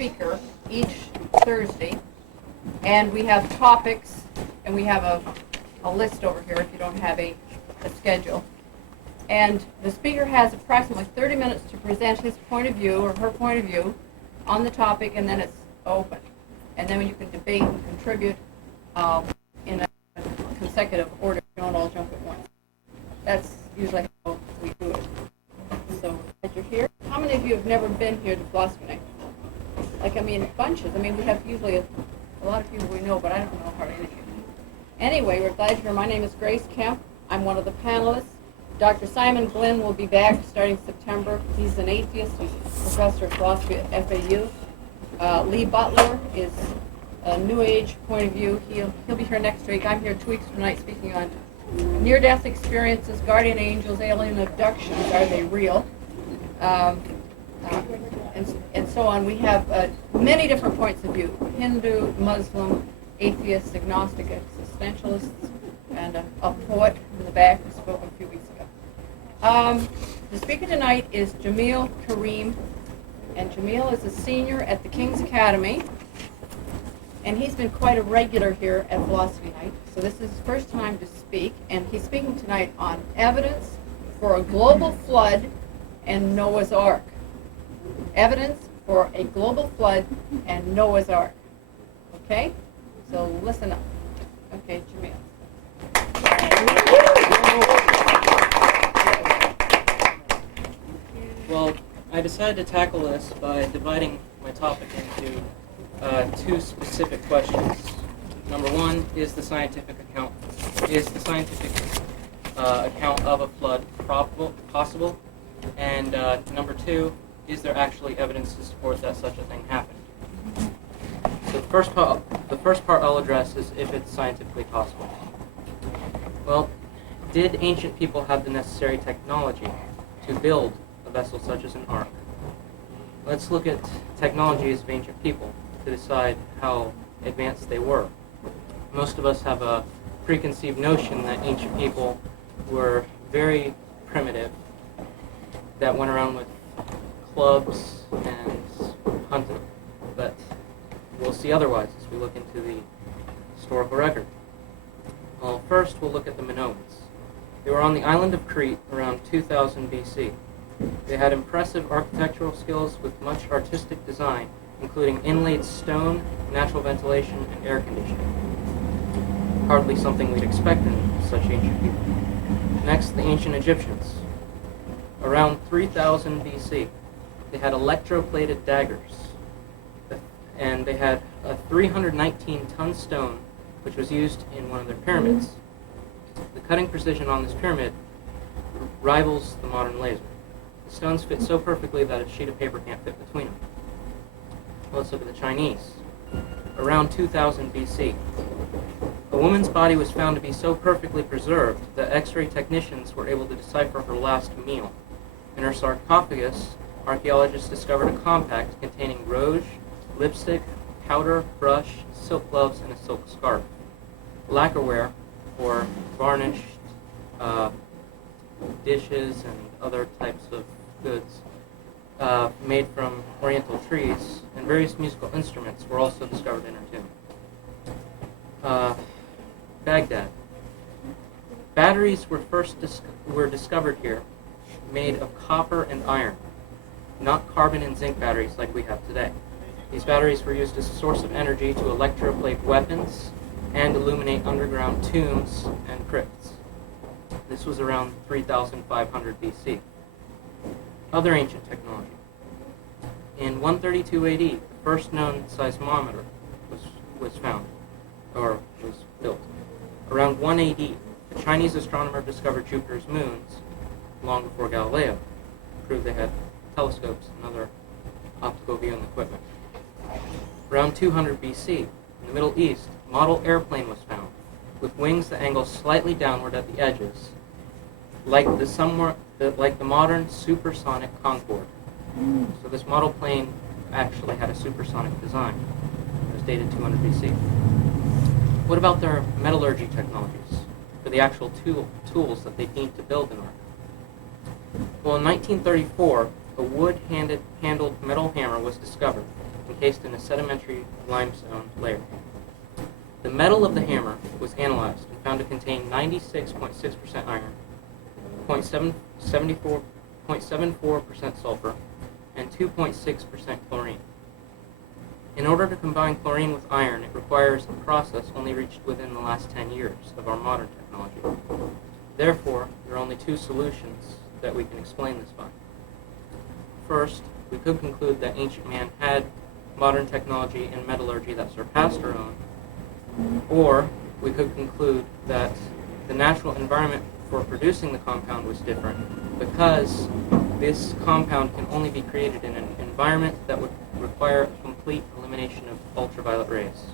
speaker each Thursday, and we have topics, and we have a list over here if you don't have a schedule. And the speaker has approximately 30 minutes to present his point of view or her point of view on the topic, and then it's open. And then you can debate and contribute in a consecutive order. You don't all jump at once. That's usually how we do it. So, as you're here, how many of you have never been here to Philosophy Night? Bunches. We have usually a lot of people we know, but I don't know hardly any of you. Anyway, we're glad you're here. My name is Grace Kemp. I'm one of the panelists. Dr. Simon Glenn will be back starting September. He's an atheist. He's a professor of philosophy at FAU. Lee Butler is a New Age point of view. He'll be here next week. I'm here 2 weeks from tonight speaking on near-death experiences, guardian angels, alien abductions. Are they real? And so on. We have many different points of view: Hindu, Muslim, atheists, agnostic, existentialists, and a poet in the back who spoke a few weeks ago. The speaker tonight is Jamil Kareem, and Jamil is a senior at the King's Academy, and he's been quite a regular here at Philosophy Night. So this is his first time to speak, and he's speaking tonight on evidence for a global flood and Noah's Ark. Evidence for a global flood and Noah's Ark. Okay? So listen up. Okay, Jamil. Well, I decided to tackle this by dividing my topic into two specific questions. Number one is the scientific account. Is the scientific account of a flood possible? And number two, is there actually evidence to support that such a thing happened? So the first part I'll address is if it's scientifically possible. Well, did ancient people have the necessary technology to build a vessel such as an ark? Let's look at technologies of ancient people to decide how advanced they were. Most of us have a preconceived notion that ancient people were very primitive, that went around with clubs and hunted, but we'll see otherwise as we look into the historical record. Well, first we'll look at the Minoans. They were on the island of Crete around 2000 BC. They had impressive architectural skills with much artistic design, including inlaid stone, natural ventilation, and air conditioning. Hardly something we'd expect in such ancient people. Next, the ancient Egyptians. Around 3000 BC, they had electroplated daggers, and they had a 319-ton stone, which was used in one of their pyramids. The cutting precision on this pyramid rivals the modern laser. The stones fit so perfectly that a sheet of paper can't fit between them. Let's look at the Chinese. Around 2000 BC, a woman's body was found to be so perfectly preserved that X-ray technicians were able to decipher her last meal. In her sarcophagus, archaeologists discovered a compact containing rouge, lipstick, powder, brush, silk gloves, and a silk scarf. Lacquerware for varnished dishes and other types of goods made from oriental trees, and various musical instruments were also discovered in her tomb. Baghdad. Batteries were discovered here, made of copper and iron, not carbon and zinc batteries like we have today. These batteries were used as a source of energy to electroplate weapons and illuminate underground tombs and crypts. This was around 3500 BC. Other ancient technology. In 132 AD, the first known seismometer was found, or was built. Around 1 AD, the Chinese astronomer discovered Jupiter's moons long before Galileo. Proved they had telescopes and other optical viewing equipment. Around 200 BC, in the Middle East, a model airplane was found, with wings that angle slightly downward at the edges, like the modern supersonic Concorde. So this model plane actually had a supersonic design. It was dated 200 BC. What about their metallurgy technologies for the actual tools that they needed to build an ark? Well, in 1934, a wood-handled metal hammer was discovered, encased in a sedimentary limestone layer. The metal of the hammer was analyzed and found to contain 96.6% iron, 0.74% sulfur, and 2.6% chlorine. In order to combine chlorine with iron, it requires a process only reached within the last 10 years of our modern technology. Therefore, there are only two solutions that we can explain this by. First, we could conclude that ancient man had modern technology and metallurgy that surpassed our own, or we could conclude that the natural environment for producing the compound was different because this compound can only be created in an environment that would require a complete elimination of ultraviolet rays.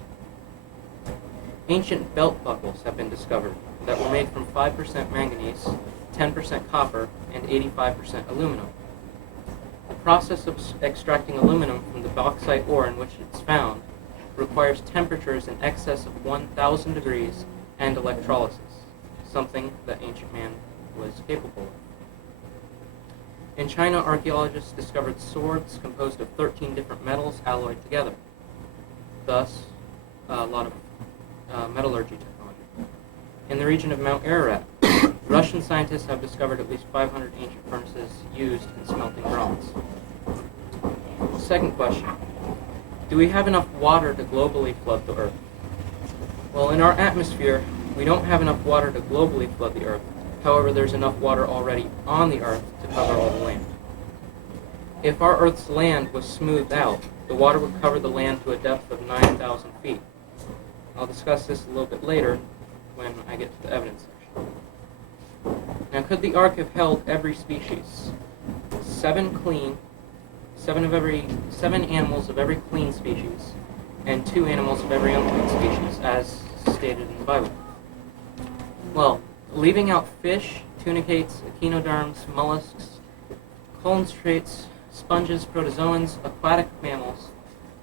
Ancient belt buckles have been discovered that were made from 5% manganese, 10% copper, and 85% aluminum. The process of extracting aluminum from the bauxite ore in which it's found requires temperatures in excess of 1,000 degrees and electrolysis, something that ancient man was capable of. In China, archaeologists discovered swords composed of 13 different metals alloyed together, thus a lot of metallurgy technology. In the region of Mount Ararat, Russian scientists have discovered at least 500 ancient furnaces used in smelting bronze. Second question. Do we have enough water to globally flood the Earth? Well, in our atmosphere, we don't have enough water to globally flood the Earth. However, there's enough water already on the Earth to cover all the land. If our Earth's land was smoothed out, the water would cover the land to a depth of 9,000 feet. I'll discuss this a little bit later when I get to the evidence section. Now, could the Ark have held every species? Seven animals of every clean species, and 2 animals of every unclean species, as stated in the Bible? Well, leaving out fish, tunicates, echinoderms, mollusks, coelenterates, sponges, protozoans, aquatic mammals,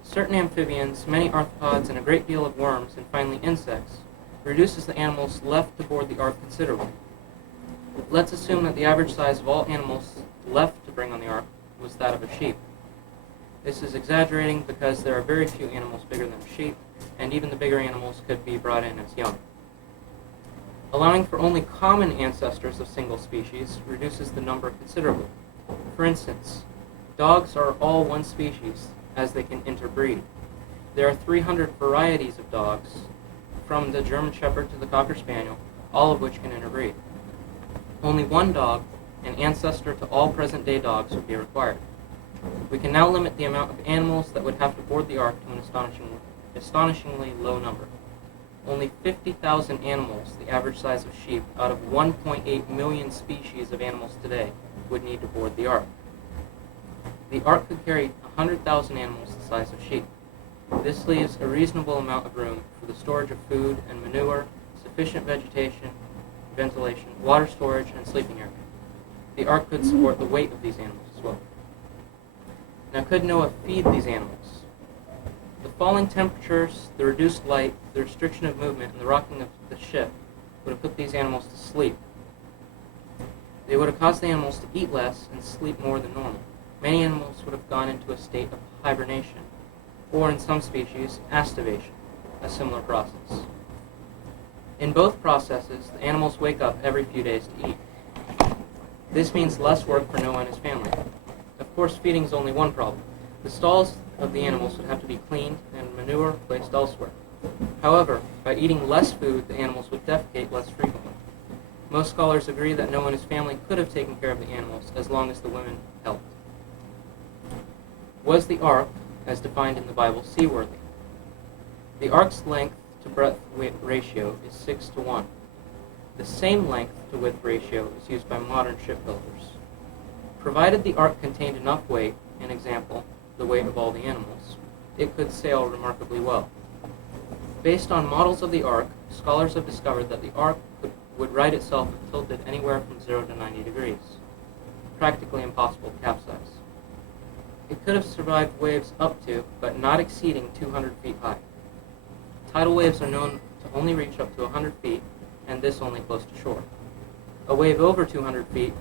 certain amphibians, many arthropods, and a great deal of worms, and finally insects, reduces the animals left to board the Ark considerably. Let's assume that the average size of all animals left to bring on the Ark was that of a sheep. This is exaggerating because there are very few animals bigger than a sheep, and even the bigger animals could be brought in as young. Allowing for only common ancestors of single species reduces the number considerably. For instance, dogs are all one species, as they can interbreed. There are 300 varieties of dogs, from the German Shepherd to the Cocker Spaniel, all of which can interbreed. Only one dog, an ancestor to all present-day dogs, would be required. We can now limit the amount of animals that would have to board the Ark to an astonishingly low number. Only 50,000 animals, the average size of sheep, out of 1.8 million species of animals today, would need to board the Ark. The Ark could carry 100,000 animals the size of sheep. This leaves a reasonable amount of room for the storage of food and manure, sufficient vegetation, ventilation, water storage, and sleeping area. The Ark could support the weight of these animals as well. Now, could Noah feed these animals? The falling temperatures, the reduced light, the restriction of movement, and the rocking of the ship would have put these animals to sleep. They would have caused the animals to eat less and sleep more than normal. Many animals would have gone into a state of hibernation, or in some species, aestivation, a similar process. In both processes, the animals wake up every few days to eat. This means less work for Noah and his family. Of course, feeding is only one problem. The stalls of the animals would have to be cleaned and manure placed elsewhere. However, by eating less food, the animals would defecate less frequently. Most scholars agree that Noah and his family could have taken care of the animals as long as the women helped. Was the Ark, as defined in the Bible, seaworthy? The Ark's length to breadth ratio is 6:1. The same length to width ratio is used by modern shipbuilders. Provided the Ark contained enough weight, an example, the weight of all the animals, it could sail remarkably well. Based on models of the Ark, scholars have discovered that the Ark would right itself if tilted anywhere from 0 to 90 degrees. Practically impossible to capsize. It could have survived waves up to, but not exceeding 200 feet high. Tidal waves are known to only reach up to 100 feet, and this only close to shore. A wave over 200 feet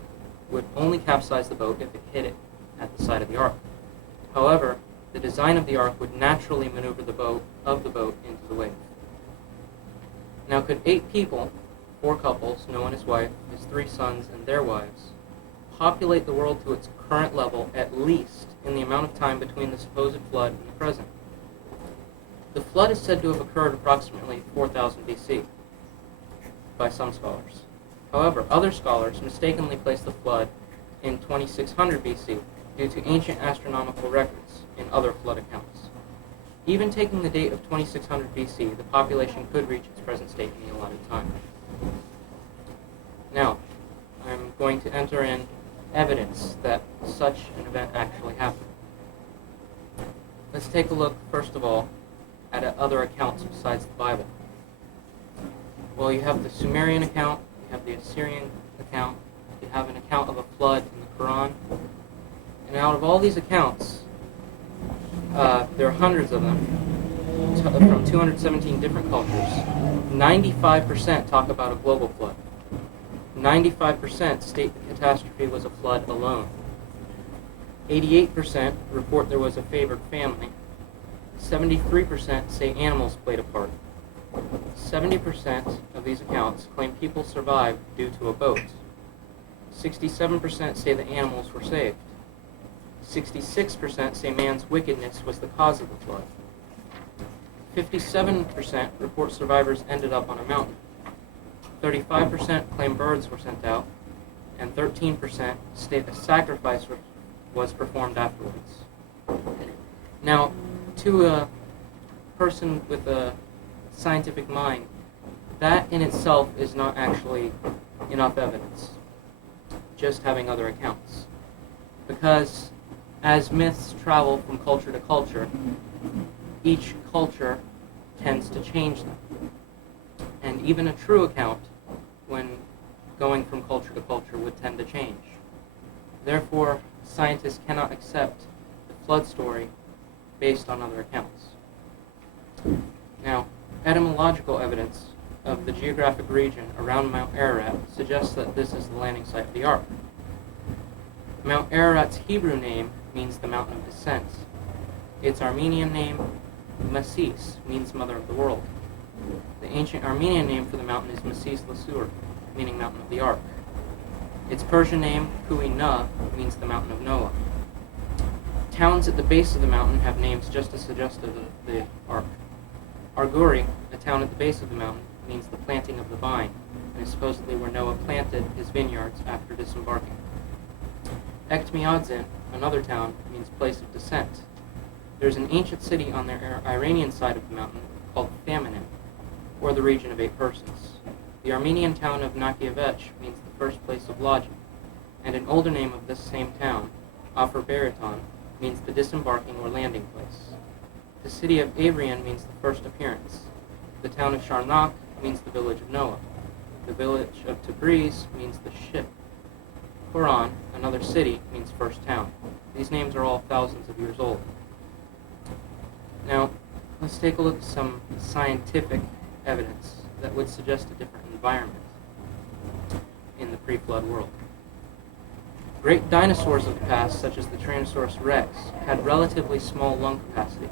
would only capsize the boat if it hit it at the side of the Ark. However, the design of the ark would naturally maneuver the boat into the wave. Now, could 8 people, 4 couples, Noah and his wife, his 3 sons, and their wives, populate the world to its current level at least in the amount of time between the supposed flood and the present? The flood is said to have occurred approximately 4000 BC by some scholars. However, other scholars mistakenly place the flood in 2600 BC due to ancient astronomical records in other flood accounts. Even taking the date of 2600 BC, the population could reach its present state in the allotted time. Now, I'm going to enter in evidence that such an event actually happened. Let's take a look, first of all, at other accounts besides the Bible. Well, you have the Sumerian account, you have the Assyrian account, you have an account of a flood in the Quran, and out of all these accounts, there are hundreds of them from 217 different cultures. 95% talk about a global flood. 95% state the catastrophe was a flood alone. 88% report there was a favored family. 73% say animals played a part. 70% of these accounts claim people survived due to a boat. 67% say the animals were saved. 66% say man's wickedness was the cause of the flood. 57% report survivors ended up on a mountain. 35% claim birds were sent out, and 13% state a sacrifice was performed afterwards. Now, to a person with a scientific mind, that in itself is not actually enough evidence, just having other accounts. Because as myths travel from culture to culture, each culture tends to change them. And even a true account, when going from culture to culture, would tend to change. Therefore, scientists cannot accept the flood story based on other accounts. Now, etymological evidence of the geographic region around Mount Ararat suggests that this is the landing site of the Ark. Mount Ararat's Hebrew name means the mountain of descent. Its Armenian name, Masis, means mother of the world. The ancient Armenian name for the mountain is Masis Lasur, meaning mountain of the Ark. Its Persian name, Kui-Na, means the mountain of Noah. Towns at the base of the mountain have names just as suggestive of the Ark. Arguri, a town at the base of the mountain, means the planting of the vine, and is supposedly where Noah planted his vineyards after disembarking. Ektmiadzin, another town, means place of descent. There's an ancient city on the Iranian side of the mountain called Thaminim, or the region of 8 persons. The Armenian town of Nakievech means the first place of lodging, and an older name of this same town, Aphro-Baraton, means the disembarking or landing place. The city of Avrion means the first appearance. The town of Sharnak means the village of Noah. The village of Tabriz means the ship. Quran, another city, means first town. These names are all thousands of years old. Now, let's take a look at some scientific evidence that would suggest a different environment in the pre-flood world. Great dinosaurs of the past, such as the Tyrannosaurus rex, had relatively small lung capacity,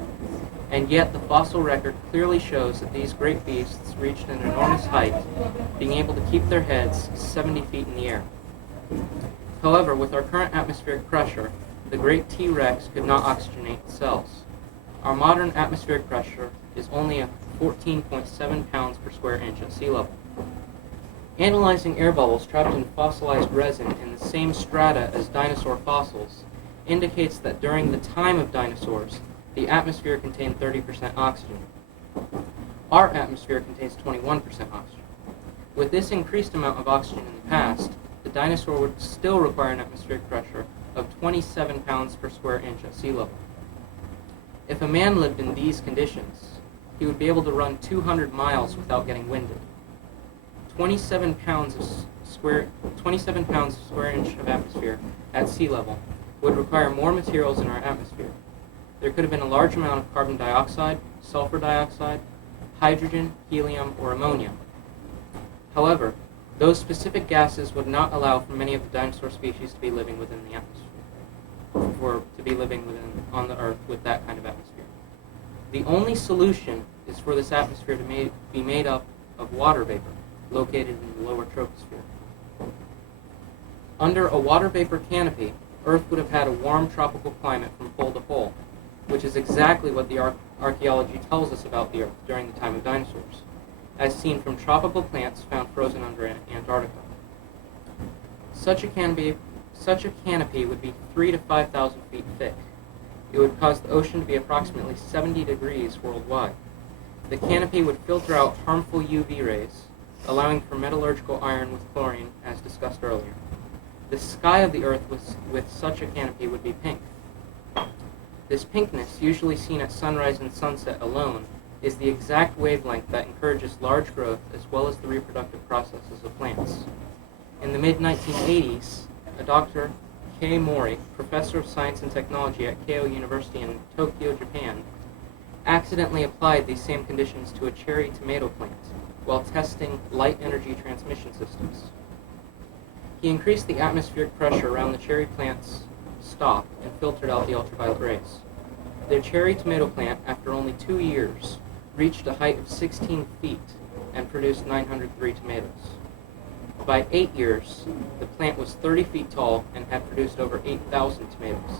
and yet the fossil record clearly shows that these great beasts reached an enormous height, being able to keep their heads 70 feet in the air. However, with our current atmospheric pressure, the great T-Rex could not oxygenate the cells. Our modern atmospheric pressure is only 14.7 pounds per square inch at sea level. Analyzing air bubbles trapped in fossilized resin in the same strata as dinosaur fossils indicates that during the time of dinosaurs, the atmosphere contained 30% oxygen. Our atmosphere contains 21% oxygen. With this increased amount of oxygen in the past, the dinosaur would still require an atmospheric pressure of 27 pounds per square inch at sea level. If a man lived in these conditions, he would be able to run 200 miles without getting winded. 27 pounds square inch of atmosphere at sea level would require more materials in our atmosphere. There could have been a large amount of carbon dioxide, sulfur dioxide, hydrogen, helium, or ammonia. However, those specific gases would not allow for many of the dinosaur species to be living within the atmosphere. to be living on the Earth with that kind of atmosphere. The only solution is for this atmosphere to be made up of water vapor located in the lower troposphere. Under a water vapor canopy, Earth would have had a warm tropical climate from pole to pole, which is exactly what the archaeology tells us about the Earth during the time of dinosaurs, as seen from tropical plants found frozen under Antarctica. Such a canopy would be 3,000 to 5,000 feet thick. It would cause the ocean to be approximately 70 degrees worldwide. The canopy would filter out harmful UV rays, allowing for metallurgical iron with chlorine, as discussed earlier. The sky of the Earth with such a canopy would be pink. This pinkness, usually seen at sunrise and sunset alone, is the exact wavelength that encourages large growth as well as the reproductive processes of plants. In the mid-1980s, a Dr. Kei Mori, professor of science and technology at Keio University in Tokyo, Japan, accidentally applied these same conditions to a cherry tomato plant while testing light energy transmission systems. He increased the atmospheric pressure around the cherry plant's stalk and filtered out the ultraviolet rays. The cherry tomato plant, after only 2 years, reached a height of 16 feet and produced 903 tomatoes. By 8 years, the plant was 30 feet tall and had produced over 8,000 tomatoes.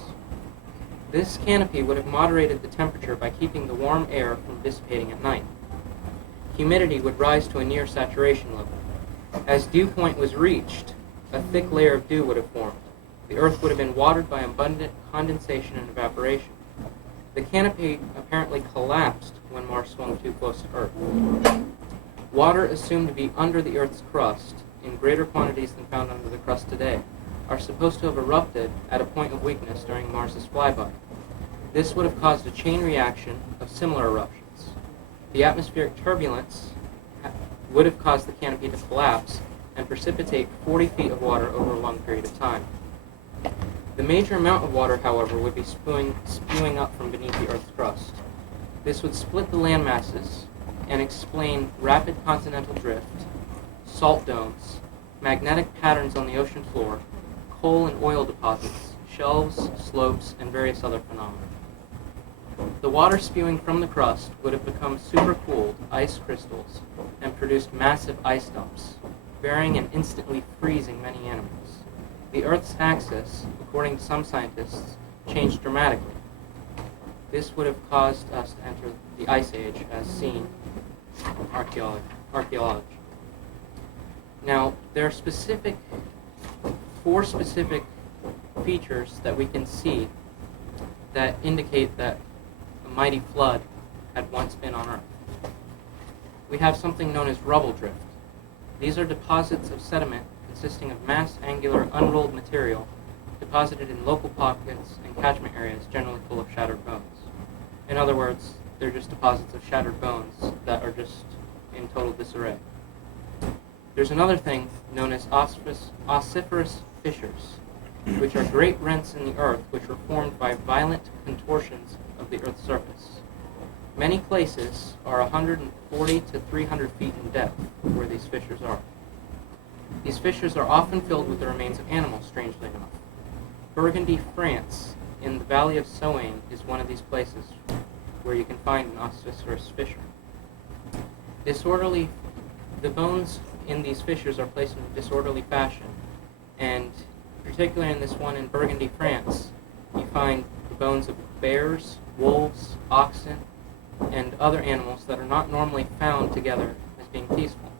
This canopy would have moderated the temperature by keeping the warm air from dissipating at night. Humidity would rise to a near saturation level. As dew point was reached, a thick layer of dew would have formed. The Earth would have been watered by abundant condensation and evaporation. The canopy apparently collapsed when Mars swung too close to Earth. Water assumed to be under the Earth's crust, in greater quantities than found under the crust today, are supposed to have erupted at a point of weakness during Mars's flyby. This would have caused a chain reaction of similar eruptions. The atmospheric turbulence would have caused the canopy to collapse and precipitate 40 feet of water over a long period of time. The major amount of water, however, would be spewing up from beneath the Earth's crust. This would split the land masses and explain rapid continental drift, salt domes, magnetic patterns on the ocean floor, coal and oil deposits, shelves, slopes, and various other phenomena. The water spewing from the crust would have become supercooled ice crystals and produced massive ice dumps, burying and instantly freezing many animals. The Earth's axis, according to some scientists, changed dramatically. This would have caused us to enter the Ice Age as seen from archaeology. Now, there are four specific features that we can see that indicate that a mighty flood had once been on Earth. We have something known as rubble drift. These are deposits of sediment consisting of mass angular unrolled material deposited in local pockets and catchment areas generally full of shattered bones. In other words, they're just deposits of shattered bones that are just in total disarray. There's another thing known as ossiferous fissures, which are great rents in the earth which were formed by violent contortions of the earth's surface. Many places are 140 to 300 feet in depth where these fissures are. These fissures are often filled with the remains of animals, strangely enough. Burgundy, France, in the valley of Soane, is one of these places where you can find an ossiferous fissure. The bones in these fissures are placed in a disorderly fashion, and particularly in this one in Burgundy, France, you find the bones of bears, wolves, oxen, and other animals that are not normally found together as being peaceful.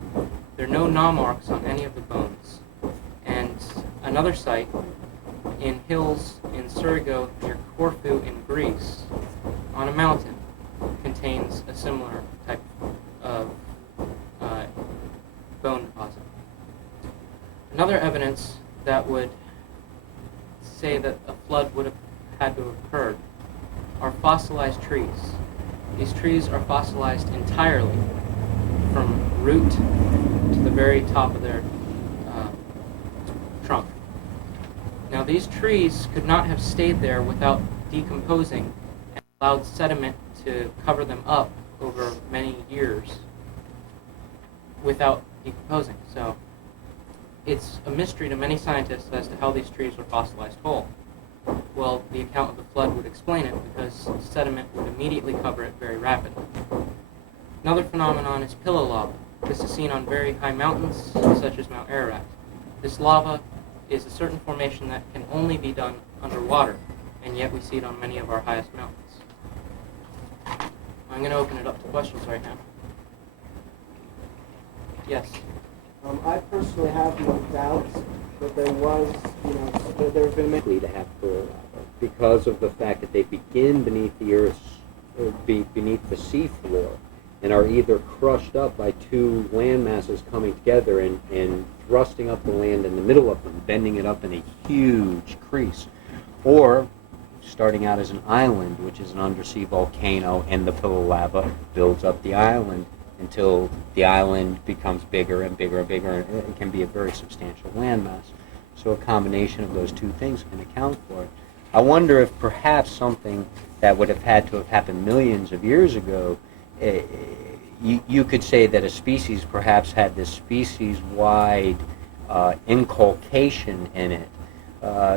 There are no gnaw marks on any of the bones. And another site in hills in Surigao near Corfu in Greece, on a mountain, contains a similar type of bone deposit. Another evidence that would say that a flood would have had to have occurred are fossilized trees. These trees are fossilized entirely from root to the very top of their trunk. Now, these trees could not have stayed there without decomposing and allowed sediment to cover them up over many years without decomposing. So it's a mystery to many scientists as to how these trees were fossilized whole. Well, the account of the flood would explain it because sediment would immediately cover it very rapidly. Another phenomenon is pillow lava. This is seen on very high mountains, such as Mount Ararat. This lava is a certain formation that can only be done underwater, and yet we see it on many of our highest mountains. I'm going to open it up to questions right now. Yes? I personally have no doubts that there was, that there have been many to have pillar lava because of the fact that they begin beneath the earth's, beneath the seafloor, and are either crushed up by two land masses coming together and thrusting up the land in the middle of them, bending it up in a huge crease, or starting out as an island, which is an undersea volcano, and the pillar lava builds up the island until the island becomes bigger and bigger and bigger, and it can be a very substantial landmass. So a combination of those two things can account for it. I wonder if perhaps something that would have had to have happened millions of years ago, you could say that a species perhaps had this species-wide inculcation in it,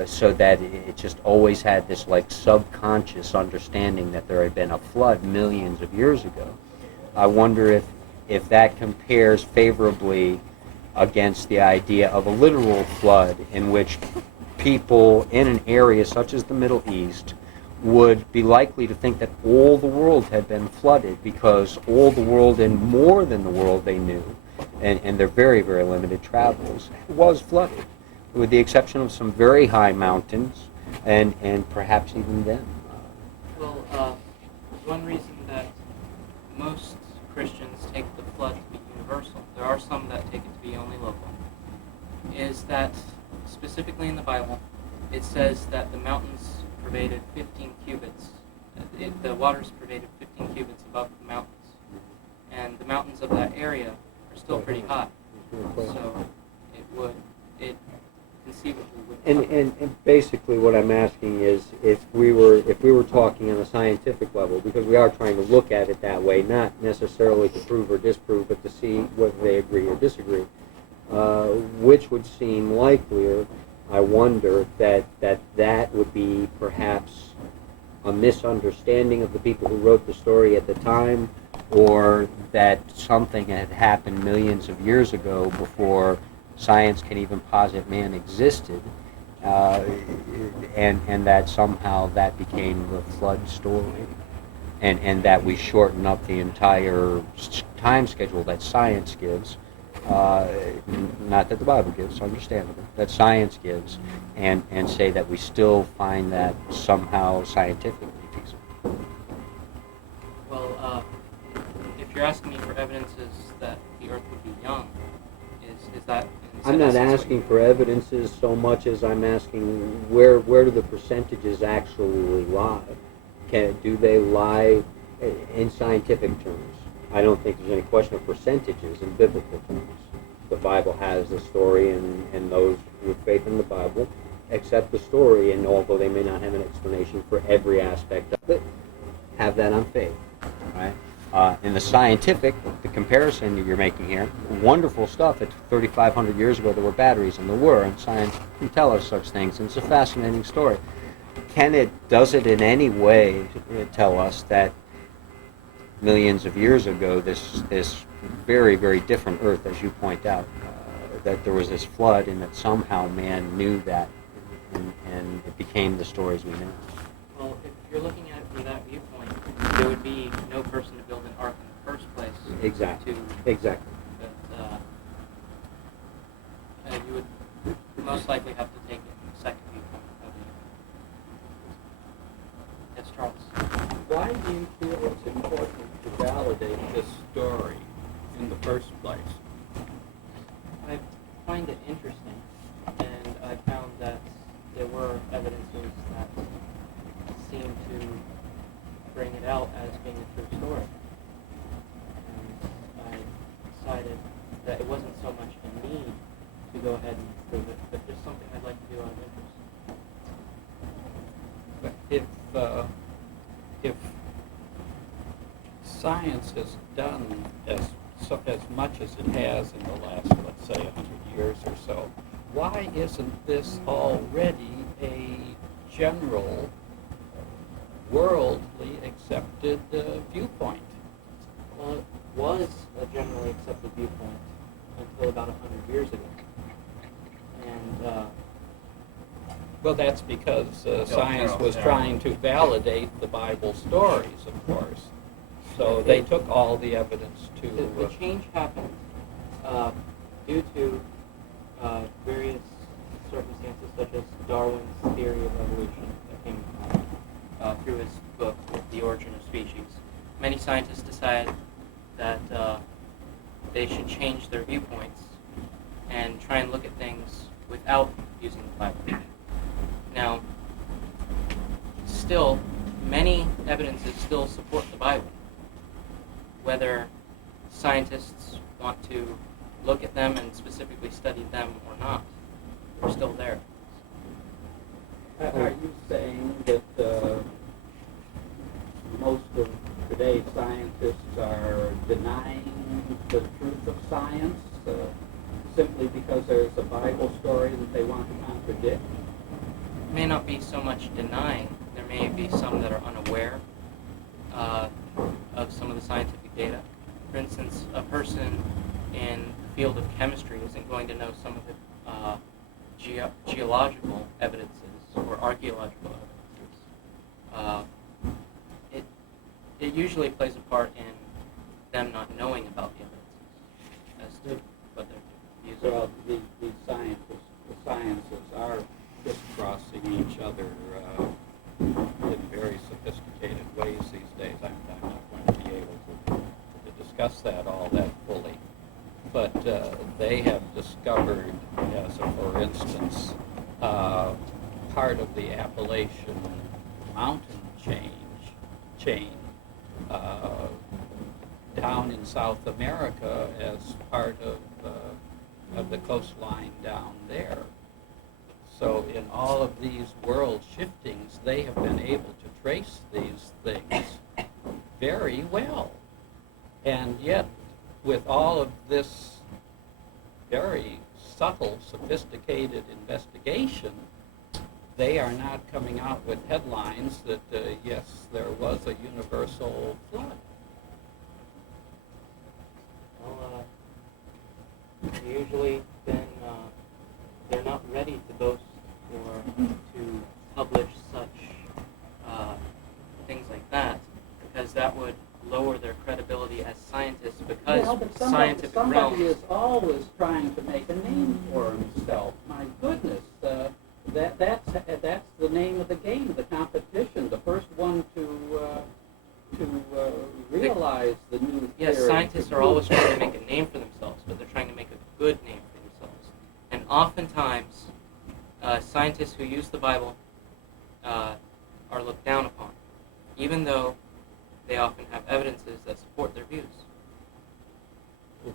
so that it just always had this like subconscious understanding that there had been a flood millions of years ago. I wonder if that compares favorably against the idea of a literal flood in which people in an area such as the Middle East would be likely to think that all the world had been flooded because all the world and more than the world they knew and their very, very limited travels was flooded, with the exception of some very high mountains and perhaps even them. Well, one reason that most Christians take the flood to be universal, there are some that take it to be only local, is that specifically in the Bible, it says that the mountains pervaded 15 cubits. The waters pervaded 15 cubits above the mountains. And the mountains of that area are still pretty high. So it conceivably would. And basically what I'm asking is if we were talking on a scientific level, because we are trying to look at it that way, not necessarily to prove or disprove, but to see whether they agree or disagree, which would seem likelier. I wonder that would be perhaps a misunderstanding of the people who wrote the story at the time, or that something had happened millions of years ago before science can even posit man existed, and that somehow that became the flood story, and that we shorten up the entire time schedule that science gives. Not that the Bible gives, understandable, that science gives, and say that we still find that somehow scientifically feasible. Well, if you're asking me for evidences that the Earth would be young, is that... I'm not asking for evidences so much as I'm asking where do the percentages actually lie? Do they lie in scientific terms? I don't think there's any question of percentages in biblical terms. The Bible has the story, and those with faith in the Bible accept the story, and although they may not have an explanation for every aspect of it, have that on faith, right? In the scientific, the comparison that you're making here, wonderful stuff. At 3,500 years ago, there were batteries, and there were, and science can tell us such things, and it's a fascinating story. Does it in any way tell us that millions of years ago, this very, very different Earth, as you point out, that there was this flood, and that somehow man knew that, and it became the stories we know? Well, if you're looking at it from that viewpoint, there would be no person to build an ark in the first place. Exactly. Exactly. But you would most likely have to take it from the second viewpoint of the... Yes, Charles. Why do you feel it's important to validate this story in the first place? I find it interesting, and I found that there were evidences that seemed to bring it out as being a true story. And I decided that it wasn't so much a need to go ahead and prove it, but just something I'd like to do out of interest. But if science has done as much as it has in the last, let's say, 100 years or so, why isn't this already a general worldly accepted viewpoint. Well, it was a generally accepted viewpoint until about 100 years ago. And Well, that's because science was trying to validate the Bible stories, of course. So they took all the evidence to... the change happened due to various circumstances, such as Darwin's theory of evolution that came through his book, The Origin of Species. Many scientists decided that they should change their viewpoints and try and look at things without using the Bible. Now, still, many evidences still support the Bible. Whether scientists want to look at them and specifically study them or not, they're still there. Are you saying that most of today's scientists are denying the truth of science simply because there's a Bible story that they want to contradict? It may not be so much denying. There may be some that are unaware of some of the scientific data. For instance, a person in the field of chemistry isn't going to know some of the geological evidences or archaeological evidences. It usually plays a part in them not knowing about the evidences as to what they're using. Well, the sciences are crisscrossing each other in very sophisticated ways these days. I'm not going to be able to discuss that all that fully. But they have discovered, as a for instance, part of the Appalachian mountain chain down in South America as part of the coastline down there. So in all of these world shiftings, they have been able to trace these things very well. And yet, with all of this very subtle, sophisticated investigation, they are not coming out with headlines that, yes, there was a universal flood. Well, usually then they're not ready to boast or to publish such things like that, because that would lower their credibility as scientists, because scientific somebody realms... is always trying to make a name for himself. My goodness, that's the name of the game, the competition. The first one to realize the new theory. Yes, scientists are always trying to make a name for themselves, but they're trying to make a good name for themselves. And oftentimes, scientists who use the Bible are looked down upon, even though they often have evidences that support their views. It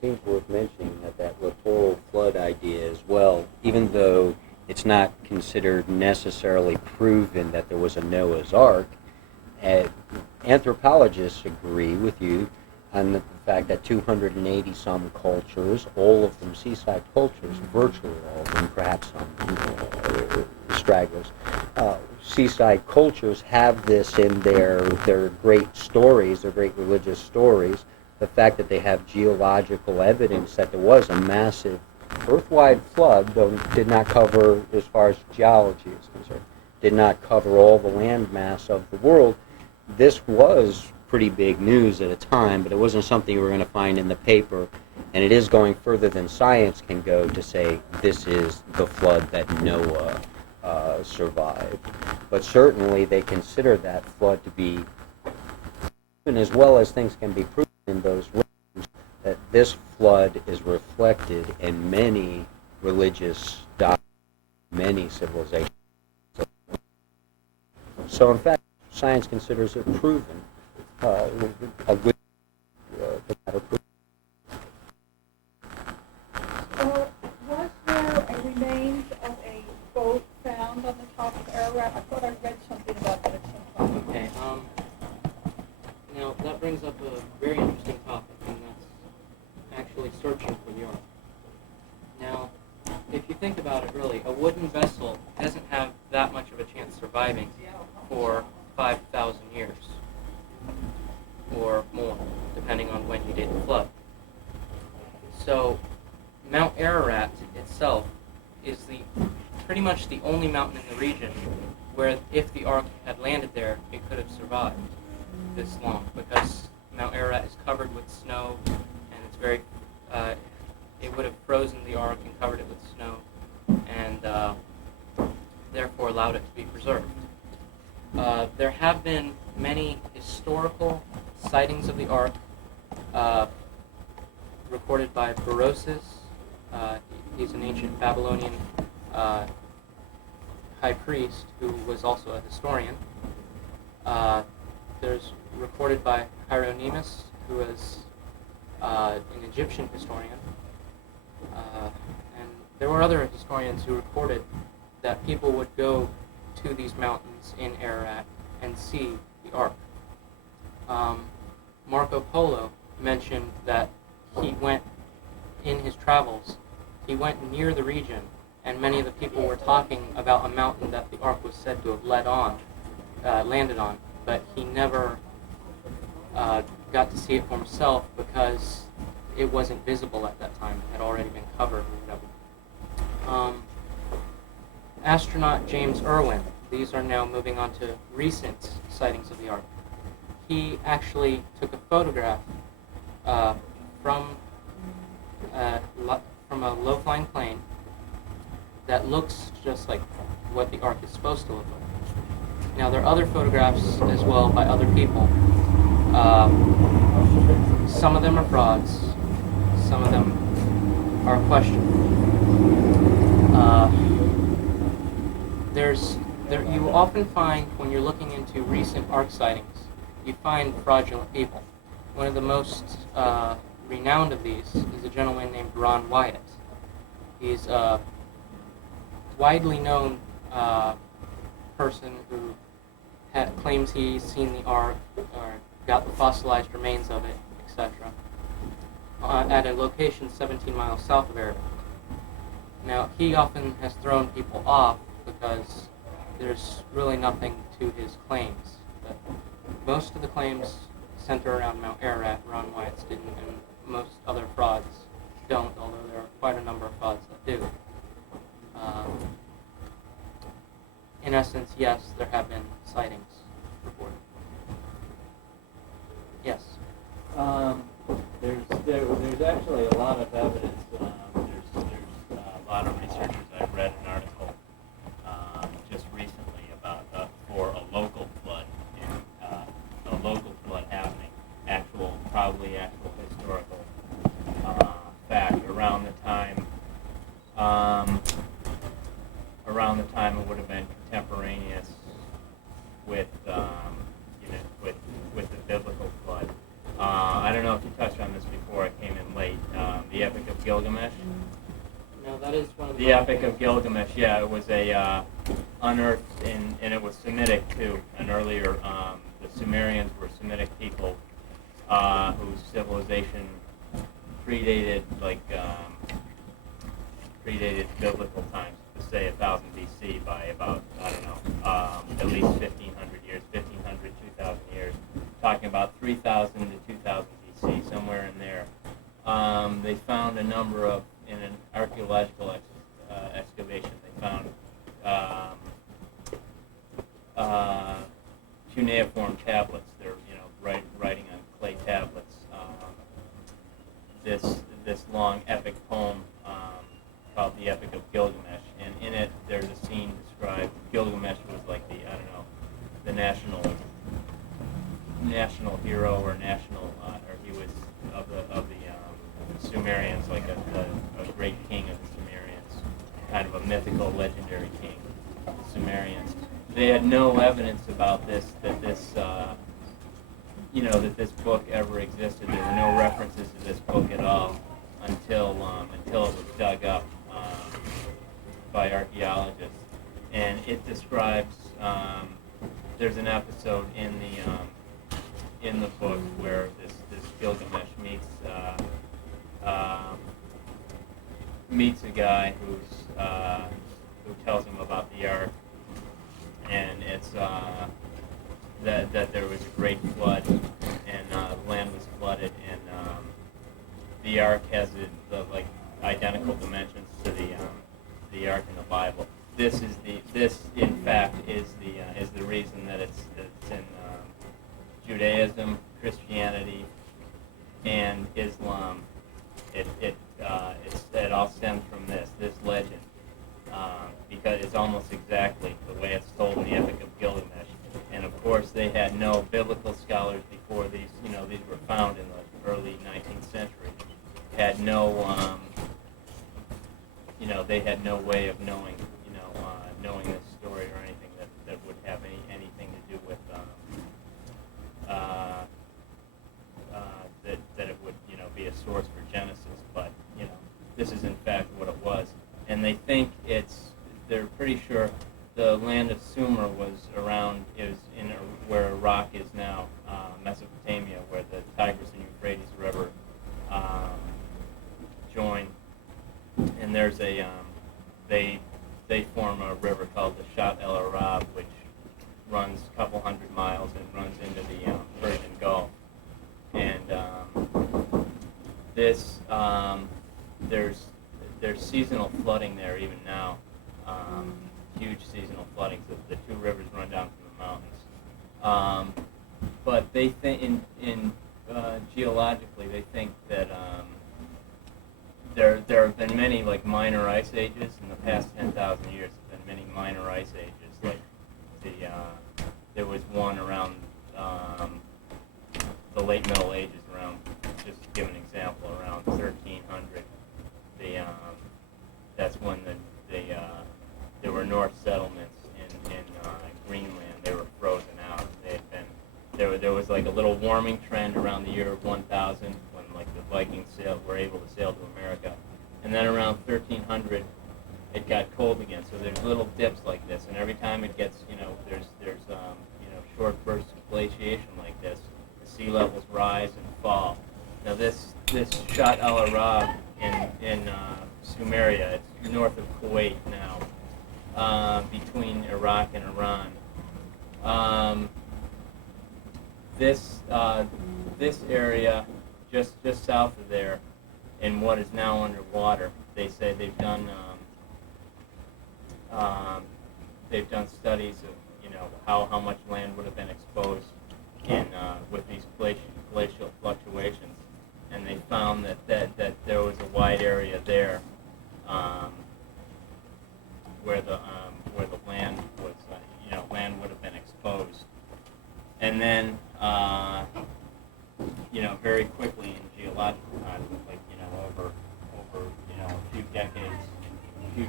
seems worth mentioning that littoral flood idea as well, even though it's not considered necessarily proven that there was a Noah's Ark. Anthropologists agree with you on the fact that 280 some cultures, all of them seaside cultures, virtually all of them, perhaps some stragglers, seaside cultures have this in their great stories, their great religious stories. The fact that they have geological evidence that there was a massive earth-wide flood, though did not cover, as far as geology is concerned, did not cover all the land mass of the world. This was pretty big news at a time, but it wasn't something you were going to find in the paper, and it is going further than science can go to say this is the flood that Noah survived. But certainly they consider that flood to be, even as well as things can be proven in those realms, that this flood is reflected in many religious doctrines, many civilizations. So in fact, science considers it proven, a good matter proven. Was there a remains of a boat found on the top of Ararat? I thought I read something about that at some point. Okay, now that brings up a very interesting topic, and that's actually searching for the Ark. Now, if you think about it, really, a wooden vessel doesn't have that much of a chance surviving for 5,000 years or more, depending on when you date the flood. So Mount Ararat itself is pretty much the only mountain in the region where if the Ark had landed there, it could have survived this long, because Mount Ararat is covered with snow, and it's very, it would have frozen the Ark and covered it with snow, and therefore allowed it to be preserved. There have been many historical sightings of the Ark recorded by Berosus. He's an ancient Babylonian high priest who was also a historian. There's recorded by Hieronymus, who is an Egyptian historian. And there were other historians who recorded that people would go to these mountains in Ararat and see the Ark. Marco Polo mentioned that he went, in his travels, he went near the region, and many of the people were talking about a mountain that the Ark was said to have landed on, but he never got to see it for himself because it wasn't visible at that time. It had already been covered or whatever. Astronaut James Irwin, these are now moving on to recent sightings of the Ark. He actually took a photograph from a low-flying plane that looks just like what the Ark is supposed to look like. Now, there are other photographs as well by other people. Some of them are frauds. Some of them are questionable. You often find, when you're looking into recent Ark sightings, you find fraudulent people. One of the most renowned of these is a gentleman named Ron Wyatt. He's a widely known person who claims he's seen the Ark or got the fossilized remains of it, etc., at a location 17 miles south of Ararat. Now, he often has thrown people off because there's really nothing to his claims. But most of the claims center around Mount Ararat. Ron Wyatt's didn't, and most other frauds don't, although there are quite a number of frauds that do. In essence, yes, there have been sightings reported. Yes? There's actually a lot of evidence. There's a lot of researchers. I've read an article just recently about for a local flood, happening, probably actual historical fact around the time it would have been contemporaneous with the biblical flood. I don't know if you touched on this before. I came in late. The Epic of Gilgamesh. No, that is one of The Epic of Gilgamesh. Yeah, it was unearthed and it was Semitic too. And earlier, the Sumerians were Semitic people whose civilization predated biblical times. To say 1000 BC by about, I don't know, at least 1500 years, 1500, 2000 years. Talking about 3000 to 2000 BC, somewhere in there. They found a number of, in an archaeological excavation, they found cuneiform tablets. They're, writing on clay tablets. This long epic poem called the Epic of Gilgamesh, and in it there's a scene described. Gilgamesh was like the national hero or or he was of the Sumerians, like a great king of the Sumerians, kind of a mythical, legendary king of the Sumerians. They had no evidence about this, that this book ever existed. There were no references to this book at all until it was dug up by archaeologists, and it describes. There's an episode in the book where this Gilgamesh meets a guy who tells him about the ark, and it's that there was a great flood, and the land was flooded, and the ark has the identical dimensions to the ark in the Bible. This in fact is the reason that it's in Judaism, Christianity, and Islam. It all stems from this legend, because it's almost exactly the way it's told in the Epic of Gilgamesh. And of course, they had no biblical scholars before these. These were found in the early 19th century. Had no, they had no way of knowing, knowing this story or anything that would have anything to do with that it would, be a source for Genesis. But this is in fact what it was, and they think they're pretty sure the land of Sumer was around, is in where Iraq is now, Mesopotamia, where the Tigris and Euphrates River join, and there's they form a river called the Shat el Arab, which runs a couple hundred miles and runs into the Persian Gulf, and there's seasonal flooding there even now, huge seasonal flooding. So the two rivers run down from the mountains, but they think geologically they think that there have been many minor ice ages in the past 10,000 years. There have been many minor ice ages, there was one around the late Middle Ages, around, just to give an example, around 1300. That's when there were Norse settlements in Greenland. They were frozen out. They had been there was a little warming trend around the year 1000 when the Vikings were able to sail to America, and then around 1300 it got cold again. So there's little dips like this, and every time it gets there's short bursts of glaciation like this, the sea levels rise and fall. Now this Shat al Arab in Sumeria, it's north of Kuwait now, between Iraq and Iran. This area just south of there, in what is now underwater, they say they've done studies of how much land would have been exposed with these glacial fluctuations, and they found that there was a wide area there where the land was land would have been exposed, and then very quickly in geological time, over a few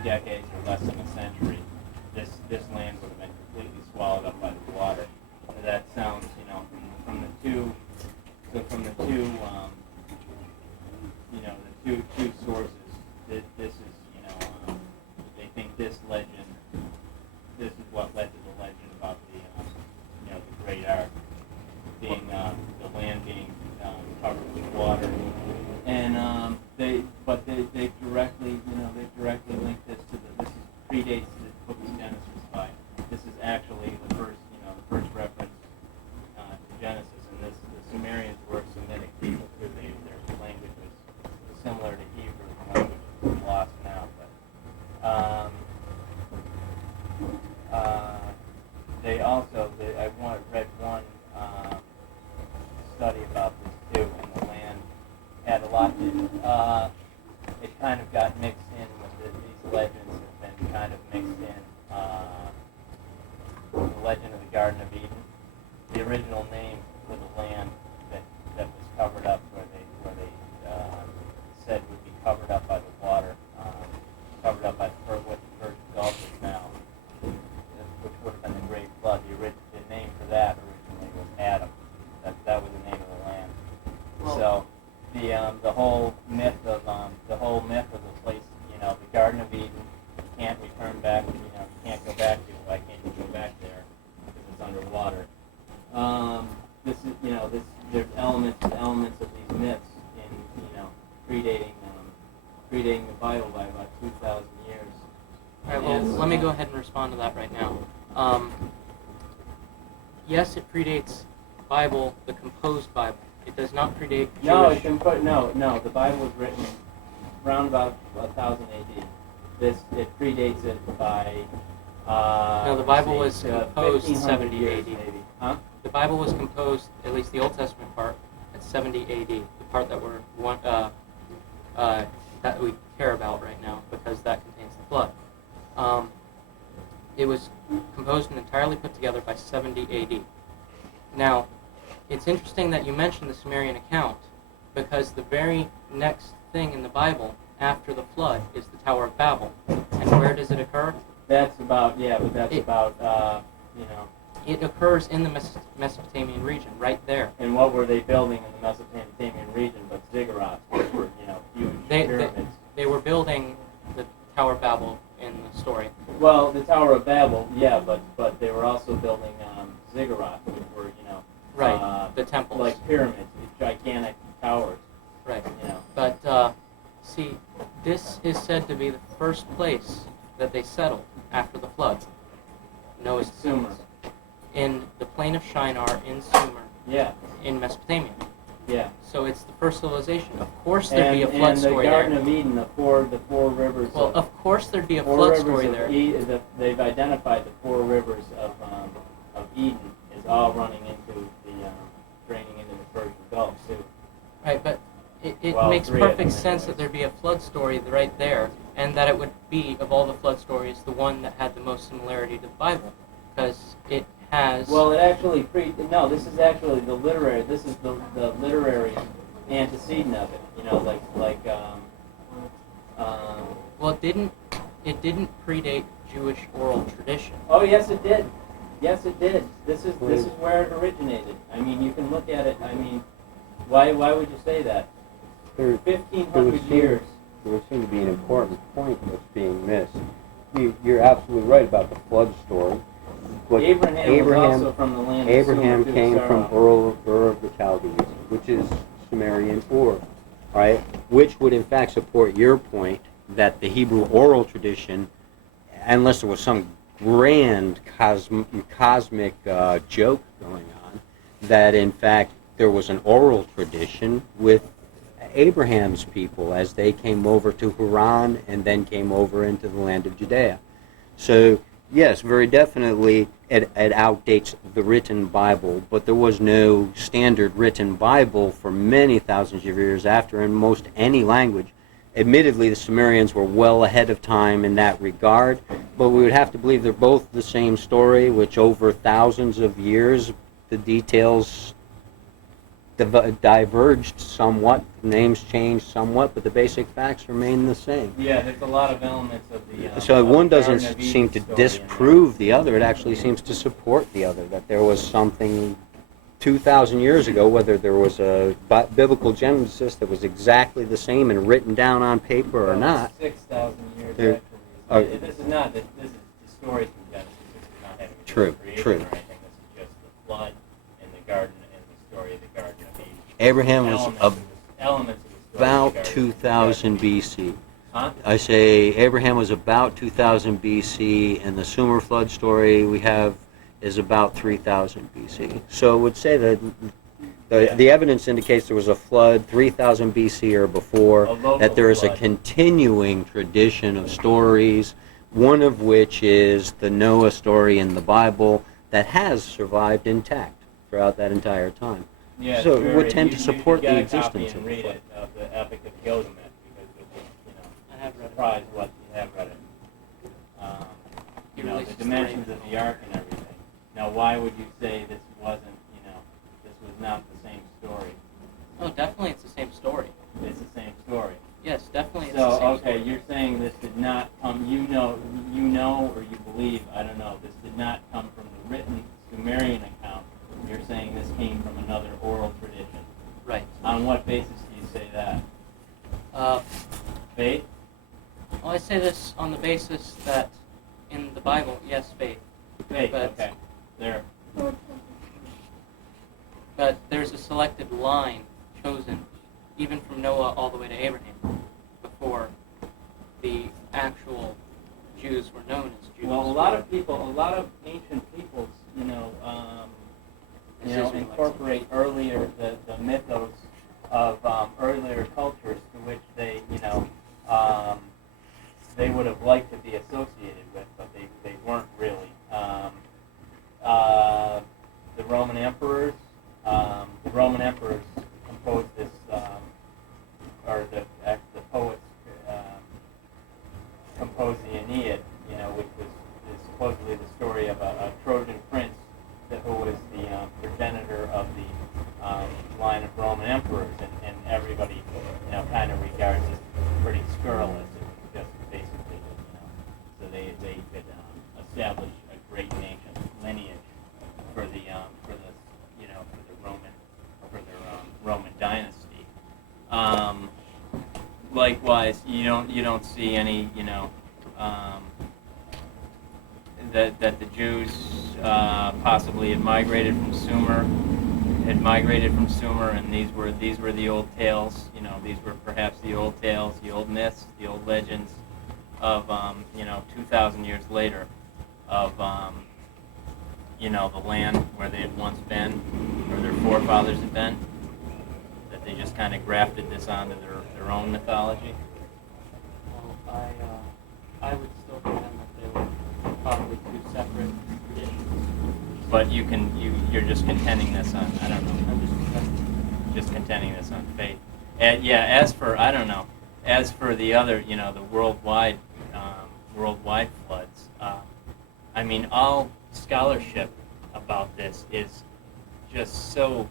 decades or less than a century, this land would have been completely swallowed up by the water. That sounds, from the two two sources. This is, they think this legend. This is what led to the legend about the Great Ark being the land being covered with water, and they directly linked this to this predates the book of Genesis by. This is actually the first reference to Genesis, and the Sumerians were a Semitic people too. Their language was similar to Hebrew, the language is lost now, but they also I read one study about this too, and the land had a lot. It kind of got mixed in with these legends have been kind of mixed in. The legend of the Garden of Eden, the original name for the land that was covered up, where they said would be covered up by the water, covered up by what the Persian Gulf is now, which would have been the Great Flood. The name for that originally was Adam. That was the name of the land. Well, so the whole myth of the place, the Garden of Eden, can't return back. Can't go back to. Why can't you go back there? Because it's underwater. This is there's elements of these myths in predating predating the Bible by about 2,000 years. All right, well, let me go ahead and respond to that right now. Yes, it predates Bible, the composed Bible. It does not predate Jewish. No. The Bible was written around about 1000 AD. It predates it by. No, the Bible was composed 70 years, AD. maybe. Huh? The Bible was composed, at least the Old Testament part, at 70 AD. The part that that we care about right now, because that contains the flood. It was composed and entirely put together by 70 AD. Now, it's interesting that you mentioned the Sumerian account, because the very next thing in the Bible after the flood is the Tower of Babel. And where does it occur? That's about, you know. It occurs in the Mesopotamian region, right there. And what were they building in the Mesopotamian region but ziggurats, which were, huge pyramids? They were building the Tower of Babel in the story. Well, the Tower of Babel, yeah, but they were also building ziggurats, which were, Right, the temples. like pyramids, gigantic towers. Right. But, see, this is said to be the first place that they settled after the flood. Noah's Sumer. In the plain of Shinar in Sumer. Yeah. In Mesopotamia. Yeah. So it's the first civilization. Of course there'd be a flood story there. And the there. Garden of Eden, the four rivers. Well, of course there'd be a four flood rivers story of there. They've identified the four rivers of Eden as all running into draining into the Persian Gulf too. Right, but it Well, makes three of perfect them sense anyways. that there'd be a flood story right there, and that it would be, of all the flood stories, the one that had the most similarity to the Bible, because it has... Well, it actually no. This is actually the literary. This is the literary antecedent of it. Well, it didn't predate Jewish oral tradition. Oh, yes, it did. Yes, it did. This is where it originated. I mean, you can look at it. I mean, why would you say that? 1,500 years. There would seem to be an important point that's being missed. You're absolutely right about the flood story. But Abraham was also from the land of Abraham Sumer, came Sarah. from Ur of the Chaldees, which is Sumerian Ur, right? Which would in fact support your point that the Hebrew oral tradition, unless there was some grand cosmic joke going on, that in fact there was an oral tradition with Abraham's people as they came over to Haran and then came over into the land of Judea. So yes, very definitely it outdates the written Bible, but there was no standard written Bible for many thousands of years after in most any language. Admittedly, the Sumerians were well ahead of time in that regard, but we would have to believe they're both the same story, which over thousands of years, the details diverged somewhat, names changed somewhat, but the basic facts remain the same. Yeah, there's a lot of elements of the. So of one the doesn't Garden of Eden seem to story in disprove the other, it actually seems to support the other, that there was something 2,000 years ago, whether there was a biblical Genesis that was exactly the same and written down on paper or Well, not. 6,000 years There- actually. This is not. This is the story from Genesis. This is not having to do with creation True. or anything. This is just the flood and the garden and the story of the Garden of Eden. Abraham was Elements of the story of the about Garden of 2000 Eden. BC. Huh? I say Abraham was about 2000 BC, and the Sumer flood story we have is about 3000 BC. So it would say that the evidence indicates there was a flood 3000 BC or before, A local that there is a flood. continuing tradition of stories, one of which is the Noah story in the Bible that has survived intact throughout that entire time. Yeah, So it's it would very- tend to you support should get the a copy existence and of the read flood. it, of the Epic of Gilgamesh, because it was, I have read it. surprised what you have read it. He The released dimensions story. of the ark and everything. Now, why would you say this wasn't, this was not the same story? Oh, definitely it's the same story. It's the same story. Yes, definitely it's So, the same okay, story. you're saying this did not come, you know, or you believe, I don't know, this did not come from the written Sumerian account. You're saying this came from another oral tradition. Right. On what basis do you say that? Faith? Well, I say this on the basis that in the Bible, yes, faith. Faith, But- okay. There. But there's a selected line chosen, even from Noah all the way to Abraham, before the actual Jews were known as Jews. Well, a lot of ancient peoples, incorporate earlier the mythos of earlier cultures to which they would have liked to be associated with, but they weren't really. The Roman emperors composed this, or the poets composed the Aeneid, which is supposedly the story of a Trojan prince who was the progenitor of the line of Roman emperors, and everybody, kind of regards it pretty scurrilous. It's just basically, so they could establish a great nation lineage for the Roman dynasty. Likewise, you don't see any, that the Jews possibly had migrated from Sumer, and these were the old tales. These were perhaps the old tales, the old myths, the old legends of 2,000 years later of the land where they had once been, where their forefathers had been. That they just kind of grafted this onto their own mythology. Well, I would still contend that they were probably two separate traditions. But you're just contending this on, I don't know, I'm just contending this on faith. And yeah, as for the other, the worldwide floods, all scholarship about this is just so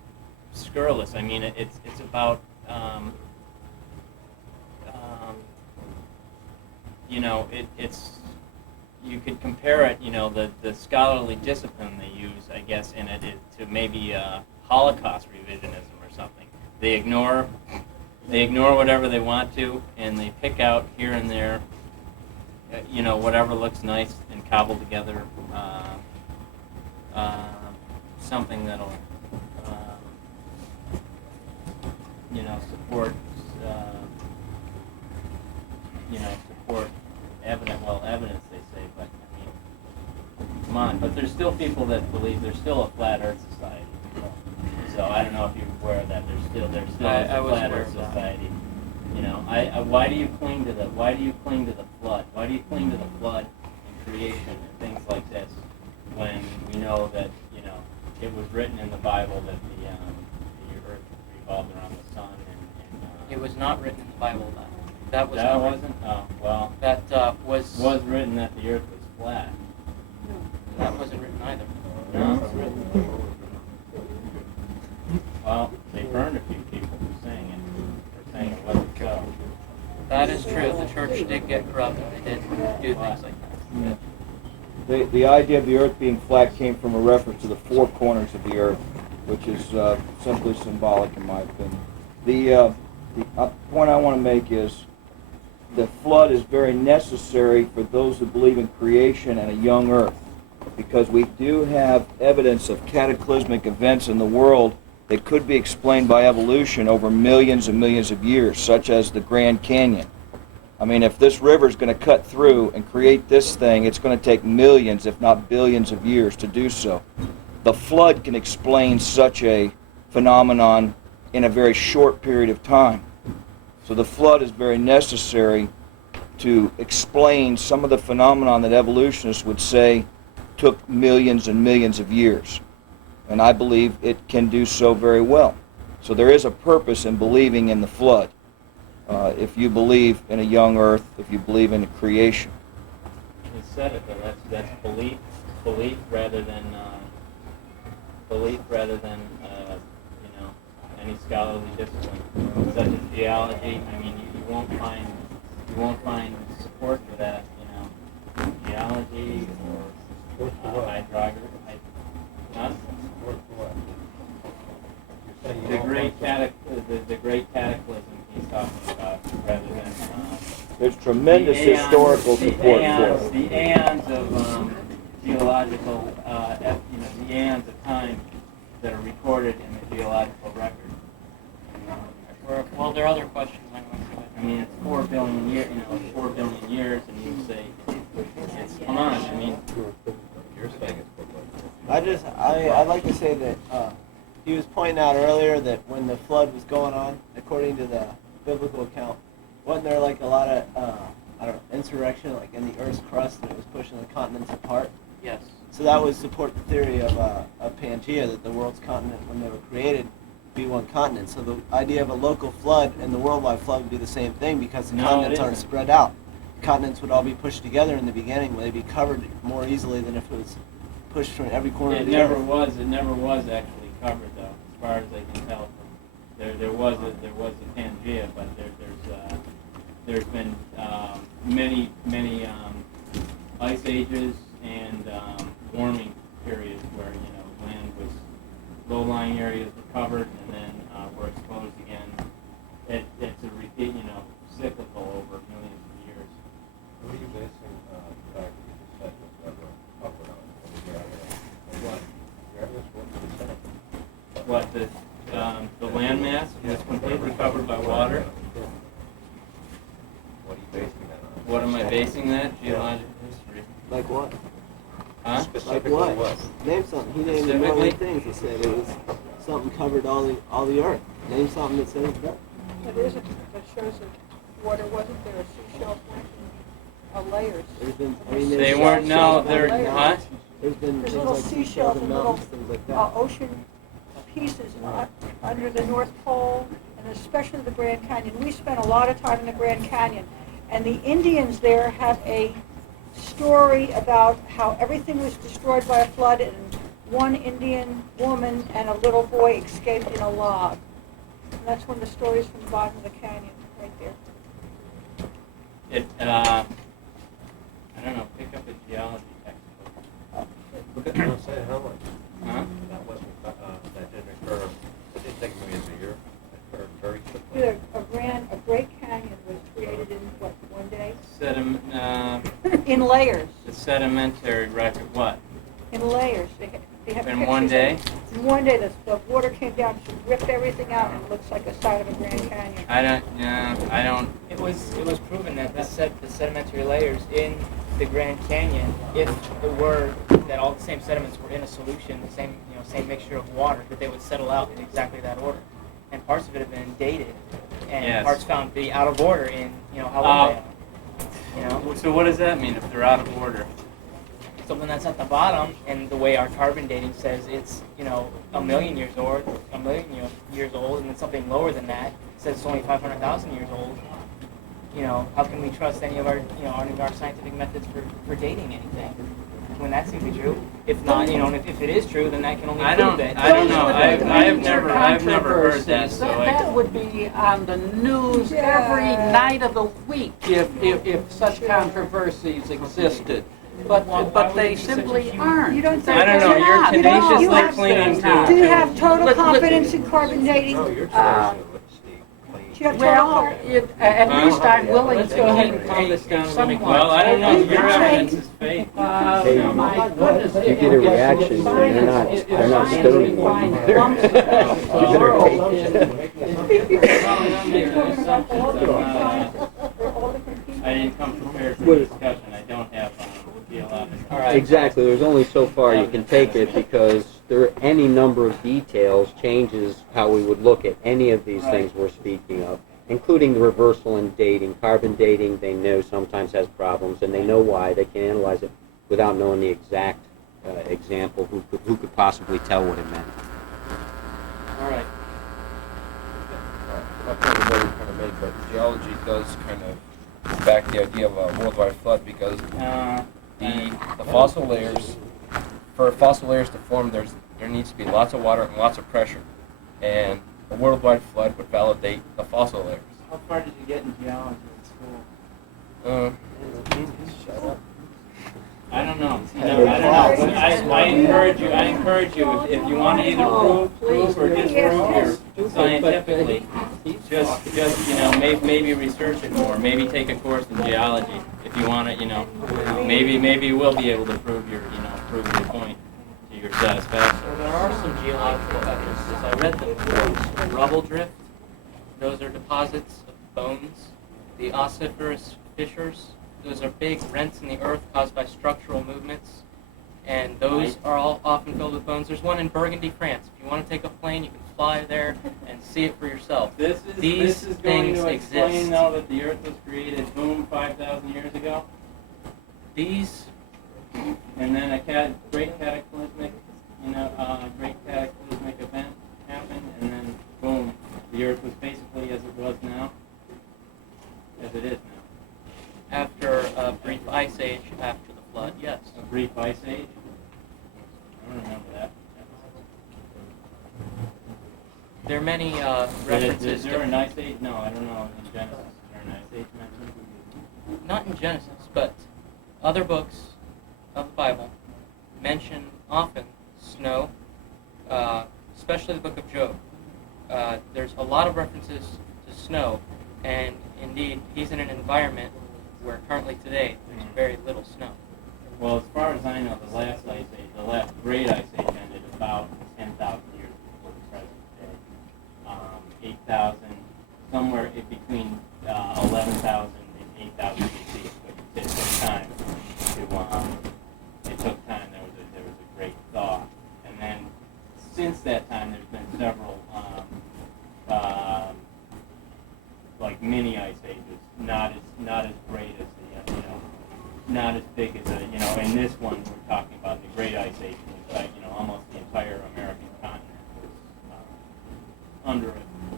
scurrilous. It's about, it's you could compare it, the scholarly discipline they use, I guess, in it to maybe Holocaust revisionism or something. They ignore whatever they want to, and they pick out here and there, whatever looks nice and cobble together something that'll, support evidence, they say, but come on. But there's still people that believe there's still a flat Earth society. So I don't know if you're aware of that. There's still a flat Earth society. Why do you cling to the flood? Why do you cling to the flood and creation and things like this when we know that it was written in the Bible that the Earth revolved around the sun and It was not written in the Bible then. That was that not wasn't. written. Oh well. That was Written that the Earth was flat. that wasn't written either. No. Well, they burned a few people for saying it. For saying it wasn't so. That is true. The church did get corrupt. They did do things like that. The idea of the earth being flat came from a reference to the four corners of the earth, which is simply symbolic in my opinion. The point I want to make is the flood is very necessary for those who believe in creation and a young earth, because we do have evidence of cataclysmic events in the world that could be explained by evolution over millions and millions of years, such as the Grand Canyon. If this river is going to cut through and create this thing, it's going to take millions, if not billions of years to do so. The flood can explain such a phenomenon in a very short period of time. So the flood is very necessary to explain some of the phenomenon that evolutionists would say took millions and millions of years. And I believe it can do so very well. So there is a purpose in believing in the flood. If you believe in a young earth, if you believe in a creation. He said it, but that's belief rather than any scholarly discipline, such as geology. You won't find support for that. Geology or hydrography. The great cataclysm he's talking about, rather than There's tremendous historical support for it. The aeons of geological, the aeons of time that are recorded in the geological record. Well, there are other questions I'm going to. mean, it's 4 billion years, 4 billion years, and you say, come on, I mean. You're saying it's I'd like to say that he was pointing out earlier that when the flood was going on, according to the biblical account, wasn't there like a lot of, I don't know, insurrection like in the Earth's crust and it was pushing the continents apart? Yes. So that would support the theory of Pangea, that the world's continent, when they were created, be one continent. So the idea of a local flood and the worldwide flood would be the same thing because the No, continents it aren't isn't. spread out. Continents would all be pushed together in the beginning, where they'd be covered more easily than if it was pushed from every corner of It the never earth. was. It never was actually covered, though, as far as I can tell. There was a Pangea, but there's been many ice ages and warming periods where land was low-lying areas were covered and then were exposed again. It's a repeat, cyclical over millions of years. What are you basing the fact that you just said was never covered on? What? What did you say? What the landmass is completely covered by water. What are you basing that on? What am I basing that? Geological history. Like what? Huh? Like Specifically what? Name something. He named one Specifically? of the things. He said it was something covered all the earth. Name something that says that. That isn't, that shows that water wasn't there, seashells weren't in layers. There's been, They weren't. No, they're Layers. huh? There's been There's things little like seashells and little mountains, things like that. ocean pieces under the North Pole, and especially the Grand Canyon. We spent a lot of time in the Grand Canyon, and the Indians there have a story about how everything was destroyed by a flood, and one Indian woman and a little boy escaped in a log. And that's one of the stories from the bottom of the canyon, right there. It. I don't know. Pick up a geology textbook. Look at I'm saying how much. Huh? That wasn't, that didn't occur, it didn't take millions a year. It occurred very quickly. A great canyon was created in, what, one day? Sediment. In layers, The sedimentary record. What? in layers. They have In pictures one of- day? In one day, the water came down, just ripped everything out, and it looks like the side of a Grand Canyon. I don't. It was proven that the sedimentary layers in the Grand Canyon, if it were that all the same sediments were in a solution, the same mixture of water, that they would settle out in exactly that order. And parts of it have been dated, and Yes. parts found to be out of order in how they are. So what does that mean if they're out of order? Something that's at the bottom, and the way our carbon dating says it's a million years old, and then something lower than that says it's only 500,000 years old. How can we trust any of our our scientific methods for dating anything when that seems to be true? If not, if it is true, then that can only I prove don't. it. I don't know. Those would be I've major never heard that. controversies. So That would be on the news every night of the week if such controversies existed. But they simply aren't. You don't think I don't know. they're You're not? tenaciously You have- clinging Do you to. have total Let- confidence in carbon dating? No, you're Do trying to see clean. you have total Well, at least I'm willing Let's to go ahead keep and calm this down. somewhat. Well, I don't know. Your You evidence say- is fake. Hey, My goodness. you get a reaction, and they're not stoning you either. You better take I didn't come prepared for the discussion. I don't have geological. All right. Exactly, there's only so far you can take it because there any number of details changes how we would look at any of these things we're speaking of, including the reversal and dating. Carbon dating, they know sometimes has problems, and they know why. They can analyze it without knowing the exact example. Who could possibly tell what it meant? All right. Not trying to really kind of make, but geology does kind of back the idea of a worldwide flood because the fossil layers, for fossil layers to form, there needs to be lots of water and lots of pressure, and a worldwide flood would validate the fossil layers. How far did you get in geology in school? I don't know. I don't know. I encourage you if you want to either prove or disprove your scientifically, just maybe research it more. Maybe take a course in geology if you want to. Maybe you will be able to prove your point to your satisfaction. Well, there are some geological evidences. I read them. Rubble drift. Those are deposits of bones the ossiferous fissures. Those are big rents in the earth caused by structural movements, and those are all often filled with bones. There's one in Burgundy, France. If you want to take a plane, you can fly there and see it for yourself. This is going things to explain, exist. though, that the Earth was created, boom, 5,000 years ago, These, and then a great cataclysmic event happened, and then boom, the Earth was basically as it was now, as it is now. after a brief ice age after the flood, yes. A brief ice age. I don't remember that. There are many Is references there an to, ice age? No, I don't know. In Genesis, is there an ice age mentioned? not in Genesis, but other books of the Bible mention often snow, especially the book of Job. There's a lot of references to snow, and indeed, he's in an environment where currently today there's very little snow. Well, as far as I know, the last ice age, the last great ice age ended about 10,000 years before the present day. 8,000, somewhere in between 11,000 and 8,000 BC. But it took time to. It took time. There was a great thaw, and then since that time, there's been several like mini ice ages. Not as great as the not as big as in this one we're talking about the Great Ice Age, was almost the entire American continent was under a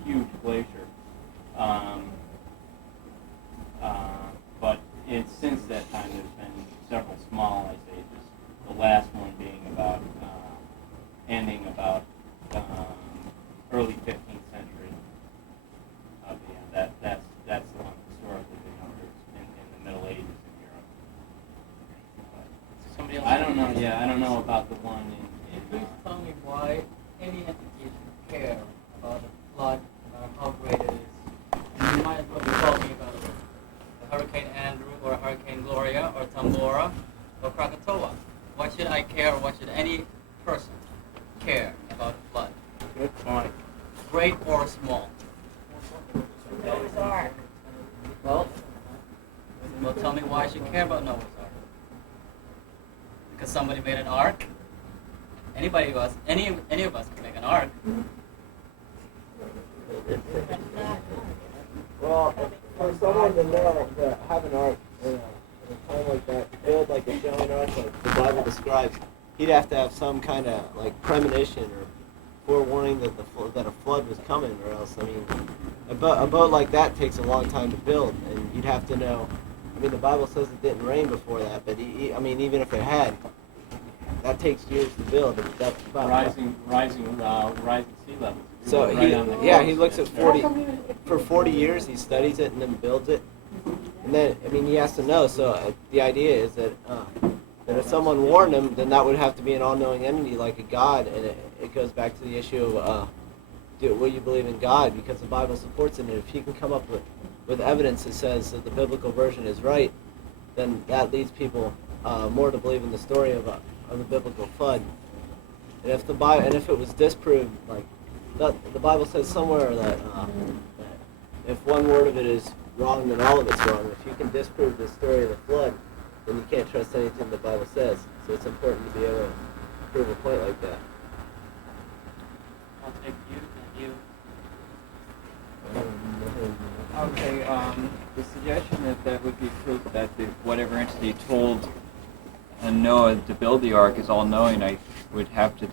huge glacier. But since that time, there's been several small ice ages. The last one being ending about early 15th century. That's the one historically we know in the Middle Ages in Europe. Somebody else? I don't know. Yeah, I don't know about the one in Please tell me why any entity should care about a flood, how great it is. And you might as well be talking about Hurricane Andrew or Hurricane Gloria or Tambora or Krakatoa. Why should I care, or why should any person care about a flood? Good point. Great or small? Noah's Ark. Well, tell me why I should care about Noah's Ark. Because somebody made an ark? Anybody of us, any of us can make an ark. Well, for someone to know to have an ark in a time like that, to build like a giant ark like the Bible describes, he'd have to have some kind of like premonition or forewarning that that a flood was coming, or else, I mean, a boat like that takes a long time to build, and you'd have to know. I mean, the Bible says it didn't rain before that, but I mean, even if it had, that takes years to build. And that's about rising sea levels. So Right he looks at 40 years, he studies it and then builds it, and then I mean he has to know. So the idea is that if someone warned him, then that would have to be an all-knowing entity like a God, and it goes back to the issue of will you believe in God, because the Bible supports it, and if he can come up with evidence that says that the biblical version is right, then that leads people more to believe in the story of the biblical flood. And if it was disproved, like the Bible says somewhere that if one word of it is wrong, then all of it's wrong. If you can disprove the story of the flood, then you can't trust anything the Bible says. So it's important to be able to prove a point like that. I'll take you and you. Okay, the suggestion that would be proof that whatever entity told Noah to build the ark is all-knowing, I would have to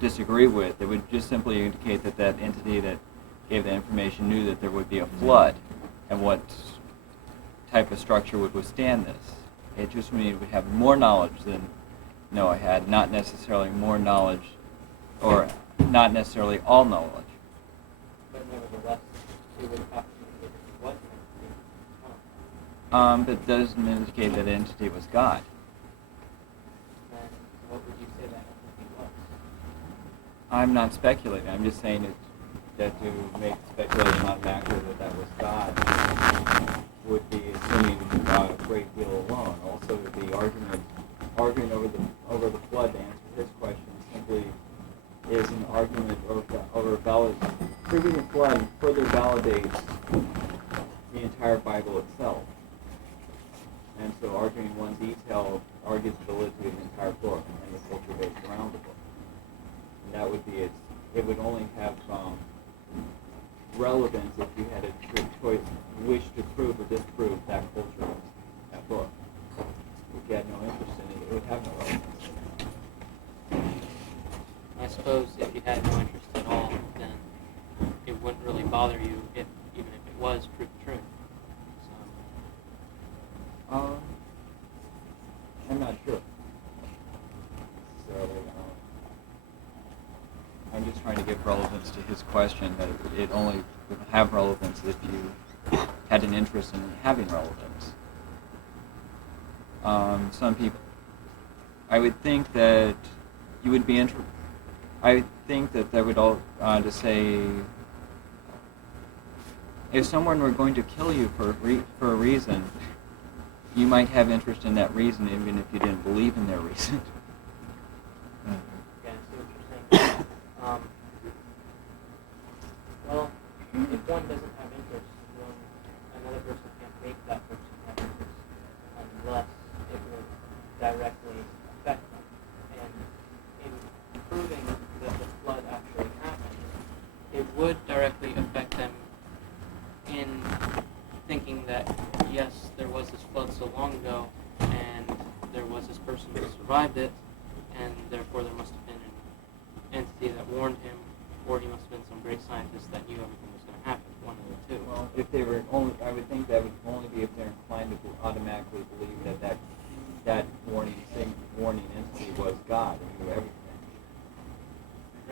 disagree with. It would just simply indicate that that entity that gave the information knew that there would be a flood, and what type of structure would withstand this. It just means it would have more knowledge than Noah had, not necessarily more knowledge, or not necessarily all knowledge. But nevertheless, you would have to what? But it doesn't indicate that entity was God. Then what would you say that entity was? I'm not speculating. I'm just saying that to make speculation automatically that was God would be assuming a great deal alone. Also, the arguing over the flood to answer his question simply is an argument over proving the flood further validates the entire Bible itself. And so arguing one detail argues the validity of the entire book and the culture based around the book. And that would be it would only have relevance if you had a choice, wish to prove or disprove that culture of that book. If you had no interest in it, it would have no relevance. I suppose if you had no interest at all, then it wouldn't really bother you even if it was proven true. So. I'm not sure. So I'm just trying to give relevance to his question, that it only would have relevance if you had an interest in having relevance. Some people, I would think that you would be interested. I think that would all to say, if someone were going to kill you for a reason, you might have interest in that reason even if you didn't believe in their reason. Yeah, I see what you're saying. Well, if one doesn't have interest, another person can't make that person have interest unless it would directly affect them. And in proving that the flood actually happened, it would directly affect them in thinking that, yes, there was this flood so long ago, and there was this person who survived it, and therefore there must have been an entity that warned him, or he must have been some great scientist that knew everything was going to happen, one of the two. Well, if they were only, I would think that would only be if they're inclined to automatically believe that warning entity was God and knew everything.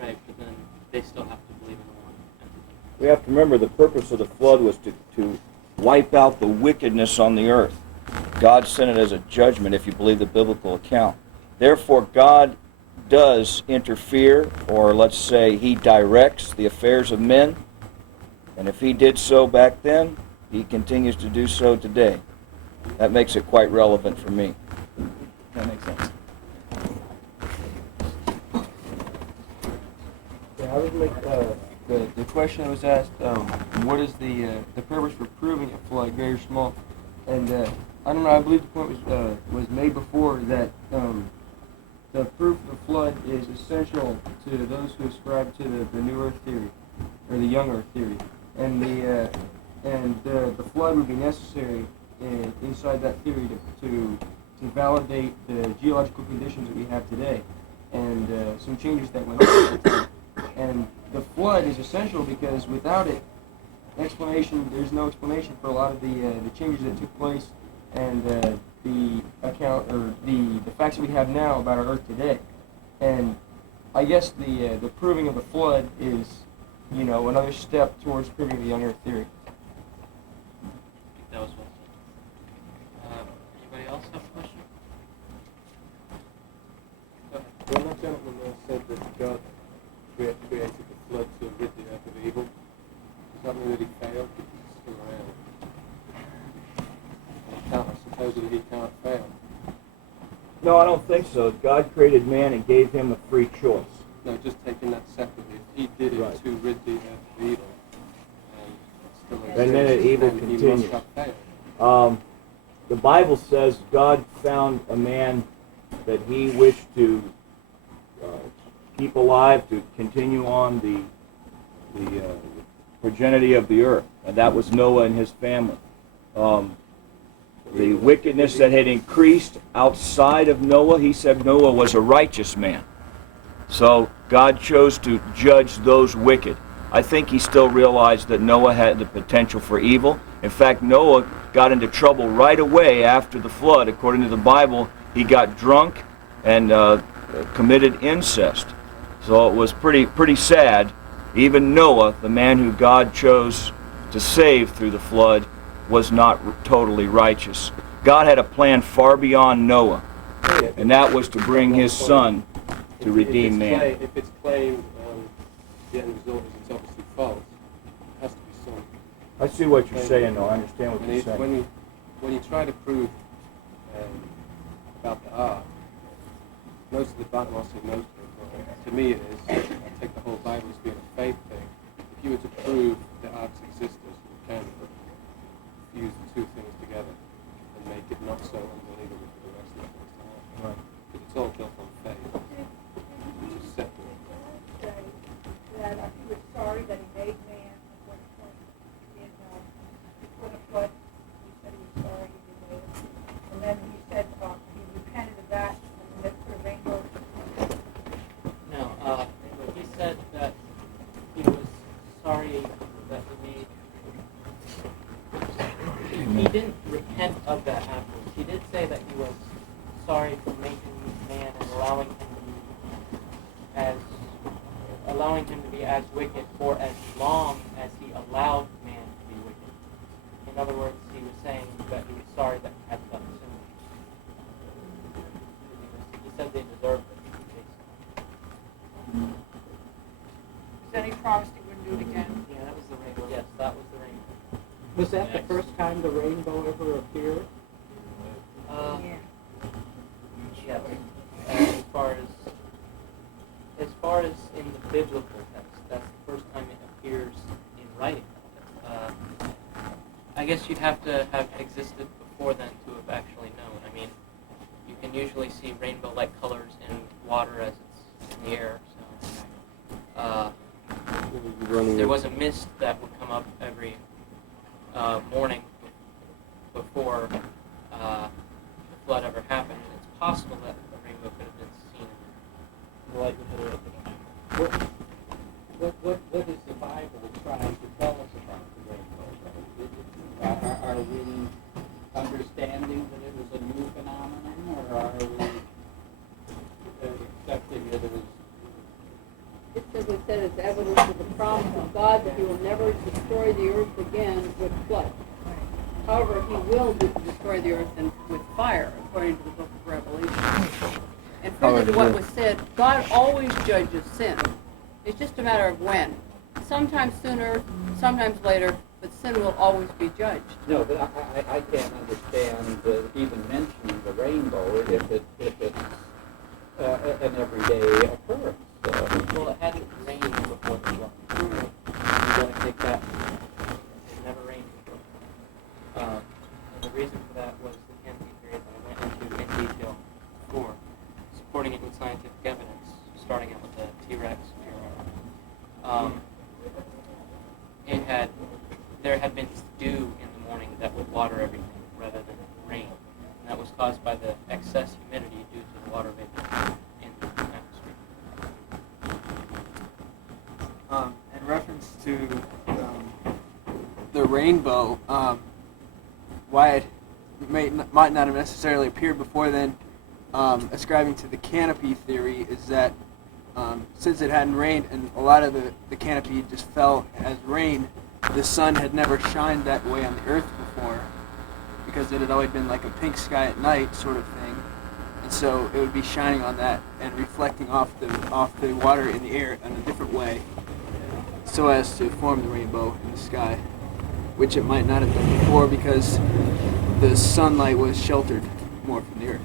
Right, but then they still have to believe in the one entity. We have to remember the purpose of the flood was to wipe out the wickedness on the earth. God sent it as a judgment, if you believe the biblical account. Therefore, God does interfere, or let's say he directs the affairs of men. And if he did so back then, he continues to do so today. That makes it quite relevant for me. That makes sense. Yeah, I would make the question that was asked, what is the purpose for proving a flood, great or small? And I don't know, I believe the point was made before that the proof of the flood is essential to those who ascribe to the New Earth theory, or the Young Earth theory. And the flood would be necessary inside that theory to validate the geological conditions that we have today, and some changes that went on at the time. And the flood is essential because without it, there's no explanation for a lot of the changes that took place and the account or the facts that we have now about our Earth today. And I guess the proving of the flood is, another step towards proving the Young Earth theory. I think that was well said. Anybody else have a question? Go ahead. Well, that gentleman said that God created the flood to rid the earth of evil. Does that mean that he failed because he's still around? Supposedly he can't fail. No, I don't think so. God created man and gave him a free choice. No, just taking that separately. He did it Right. to rid the earth of evil. And then the evil and continues. He must have failed. The Bible says God found a man that he wished to keep alive, to continue on the progeny of the earth, and that was Noah and his family. The wickedness that had increased outside of Noah, he said Noah was a righteous man. So God chose to judge those wicked. I think he still realized that Noah had the potential for evil. In fact, Noah got into trouble right away after the flood. According to the Bible, he got drunk and committed incest. So it was pretty sad. Even Noah, the man who God chose to save through the flood, was not totally righteous. God had a plan far beyond Noah, and that was to bring his son to redeem man. If it's claimed the end result is it's obviously false, it has to be some. I see what you're saying, though. I understand what you're saying. When you try to prove about the ark, most of the Bible, I'll say most of it, but to me it is, I take the whole Bible as being a faith thing. If you were to prove the ark's existence, you can prove it. he didn't repent of that afterwards. He did say that he was sorry for making man and allowing him to be as wicked for as long as he allowed man to be wicked. In other words, he was saying that he was sorry that he had done sin. He said they deserved it. Then he promised he wouldn't do it again. Yeah, that was the rainbow. Yes, that was the rainbow. Was that the first time the rainbow ever appeared? Yeah. As far as in the biblical text, that's the first time it appears in writing. I guess you'd have to have existed before then to have actually known. I mean, you can usually see rainbow-like colors in water as it's in the air. So, there was a mist that would come up every morning before the flood ever happened. And it's possible that a rainbow could have been seen in the light within it. What is the Bible trying to tell us about the rainbow? Are we understanding that it was a new phenomenon, or are we accepting that it was? It says it said it's evidence of the promise of God that he will never destroy the earth again with flood. However, he will destroy the earth with fire, according to the book of Revelation. And further to what was said, God always judges sin. It's just a matter of when. Sometimes sooner, sometimes later, but sin will always be judged. No, but I can't understand even mentioning the rainbow if it's an everyday occurrence. Well, it hadn't rained before the flood. You're going to take that. It never rained before. And the reason for that was the Kemp period that I went into in detail before, supporting it with scientific evidence, starting out with the T-Rex. There had been dew in the morning that would water everything rather than rain. And that was caused by the excess humidity due to the water vapor in the atmosphere. In reference to the rainbow, why it might not have necessarily appeared before then, ascribing to the canopy theory, is that since it hadn't rained and a lot of the canopy just fell as rain, the sun had never shined that way on the earth before, because it had always been like a pink sky at night sort of thing, and so it would be shining on that and reflecting off the water in the air in a different way, so as to form the rainbow in the sky, which it might not have done before because the sunlight was sheltered more from the earth.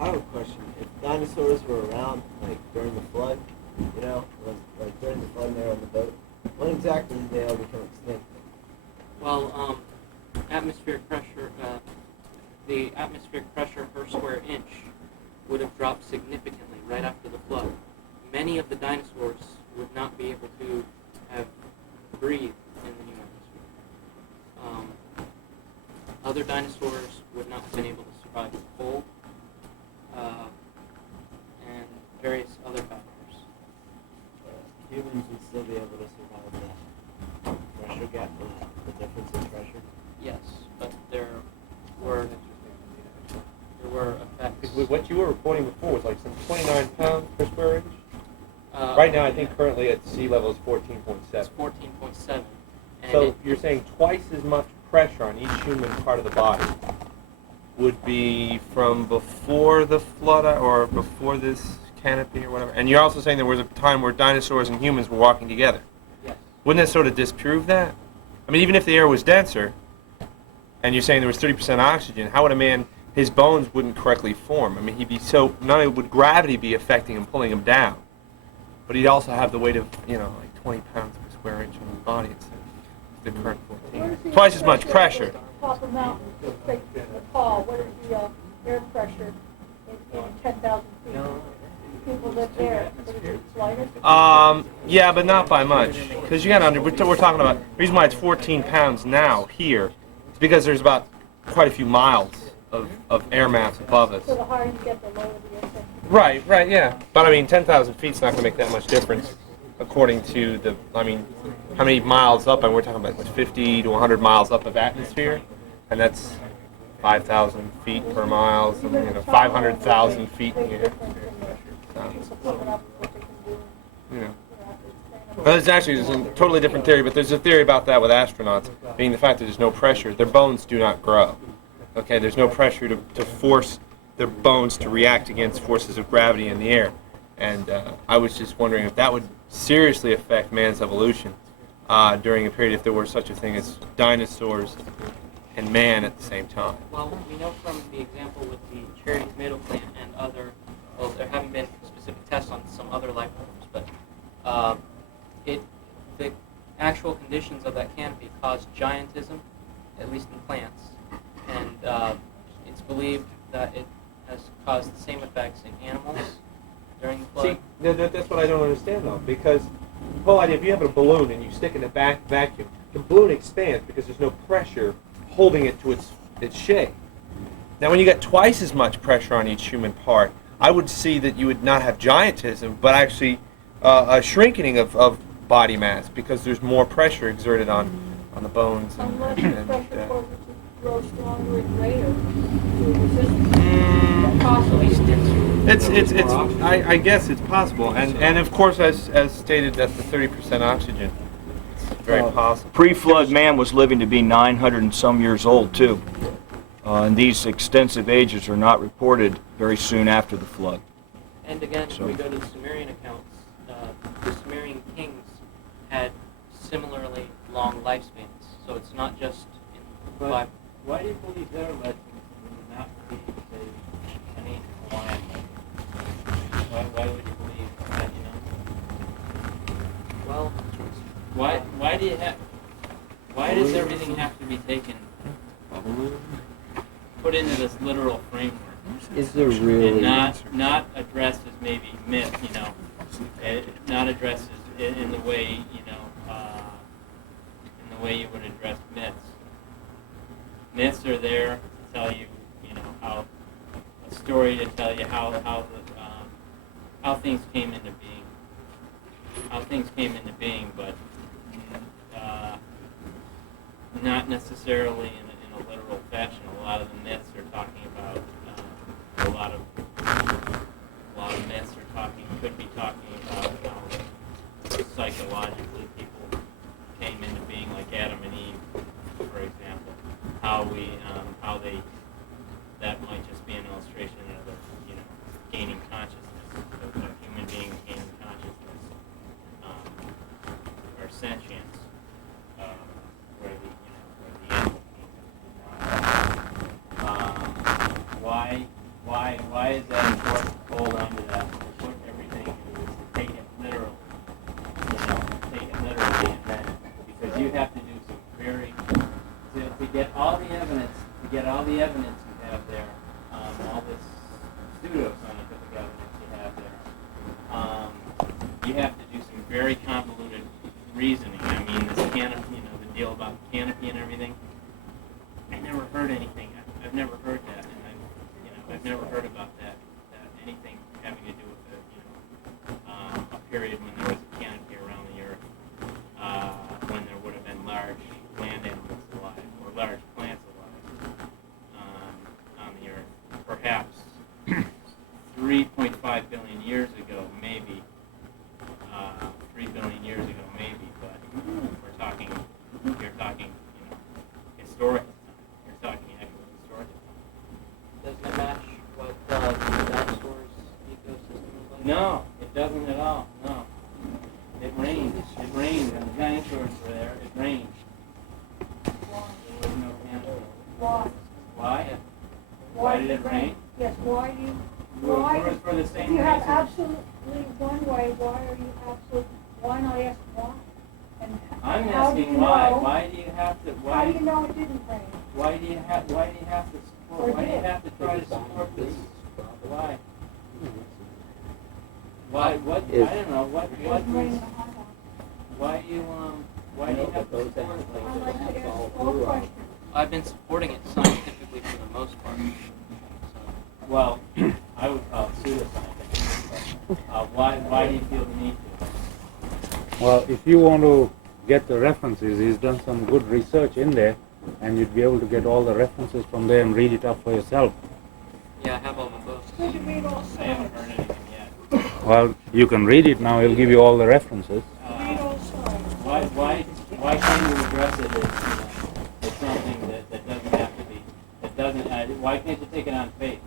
I have a question. If dinosaurs were around, like during the flood, like during the flood and they were on the boat, when exactly did they all become extinct? Well, atmospheric pressure, the atmospheric pressure per square inch would have dropped significantly right after the flood. Many of the dinosaurs would not be able to have breathed in the new atmosphere. Other dinosaurs would not have been able to survive the cold, and various other factors. Humans would still be able to survive the pressure gap, the difference in pressure? Yes, but there were effects. Because what you were reporting before was like some 29 pounds per square inch? Right now, I think currently at sea level is 14.7. It's 14.7. So you're saying twice as much pressure on each human part of the body would be from before the flood or before this canopy or whatever. And you're also saying there was a time where dinosaurs and humans were walking together. Yes. Wouldn't that sort of disprove that? I mean, even if the air was denser, and you're saying there was 30% oxygen, how would a man, his bones wouldn't correctly form? I mean, he'd be so, not only would gravity be affecting him, pulling him down, but he'd also have the weight of, like 20 pounds per square inch on his body instead of the current 14. Twice as much pressure. Top of mountains, say Nepal, what is the air pressure in 10,000 feet? People live there, but it's lighter? Yeah, but not by much. Because you got to we're talking about, the reason why it's 14 pounds now here is because there's about quite a few miles of air mass above us. So the higher you get, the lower the air pressure. Right, yeah. But I mean, 10,000 feet's not going to make that much difference. according to the, I mean, how many miles up, and we're talking about 50 to 100 miles up of atmosphere, and that's 5,000 feet per mile, so, 500,000 feet in the air. Well, there's actually a totally different theory, but there's a theory about that with astronauts, being the fact that there's no pressure. Their bones do not grow. Okay, there's no pressure to force their bones to react against forces of gravity in the air. And I was just wondering if that would seriously affect man's evolution during a period, if there were such a thing as dinosaurs and man at the same time. Well, we know from the example with the cherry tomato plant and other, well, there haven't been specific tests on some other life forms, but the actual conditions of that canopy cause giantism, at least in plants, and it's believed that it has caused the same effects in animals during the flood. See, that's what I don't understand, though, because the whole idea, if you have a balloon and you stick it in a vacuum, the balloon expands because there's no pressure holding it to its shape. Now, when you get twice as much pressure on each human part, I would see that you would not have giantism, but actually a shrinking of body mass, because there's more pressure exerted on the bones. Unless the pressure causes it to grow stronger and greater to resist. Possibly. I guess it's possible, and of course, as stated, that's the 30% oxygen. It's very possible. Pre-flood man was living to be 900 and some years old too, and these extensive ages are not reported very soon after the flood. And again, if we go to the Sumerian accounts, the Sumerian kings had similarly long lifespans. So it's not just in But five. why do you believe their legends and not believe, say, an ancient Hawaiian legend? Why would you believe that, Well, why does everything have to be taken, put into this literal framework? Is there really... And not addressed as maybe myth, not addressed as in the way, in the way you would address myths. Myths are there to tell you, how a story to tell you how things came into being. How things came into being, but not necessarily in a literal fashion. A lot of the myths are talking about a lot of myths could be talking about how psychologically people came into being, like Adam and Eve, for example. That might just be an illustration of the, gaining consciousness, of human beings gaining consciousness, or sentience, where the animal kingdom. Why is that important to hold on to that, to put everything, to take it literally, and then, because you have to do some very, to get all the evidence you have there, all this pseudo-scientific evidence you have there, you have to do some very convoluted reasoning. I mean, this canopy, the deal about the canopy and everything, I never heard anything, I've never heard that, and I've never heard about that anything having to do with a period when there was a canopy around the earth, when there would have been large land animals alive, or large plants alive on the earth. Perhaps 3.5 billion years ago, maybe. 3 billion years ago, maybe, but you're talking, historic time. You're talking actual historic time. doesn't it match what the dinosaurs' ecosystem was like? No, it doesn't at all. No. It rained. And the dinosaurs were there. It rained. There was no canopy. Why? Why? Why did it rain? Yes, why do you, Well, why, for the if same you have reason. absolutely one way, why are you absolute, why not ask why? And I'm how do asking you why. know- Why do you have to? How do you know it didn't rain? Why do you have to support? Or Why do you did. have to try to support this? Why? Why? What? I don't know. What? It wasn't raining Was, in the hot house. why do you have to support it? I like to ask all questions. I've been supporting it scientifically for the most part. Well, I would call it pseudoscientific. But, why do you feel the need to? Well, if you want to get the references, he's done some good research in there, and you'd be able to get all the references from there and read it up for yourself. Yeah, I have all the books. Good to read all I haven't heard sides. anything yet. Well, you can read it now. He'll give you all the references. Read all sides. Why can't you address it as something that doesn't have to be, that doesn't, why can't you take it on faith,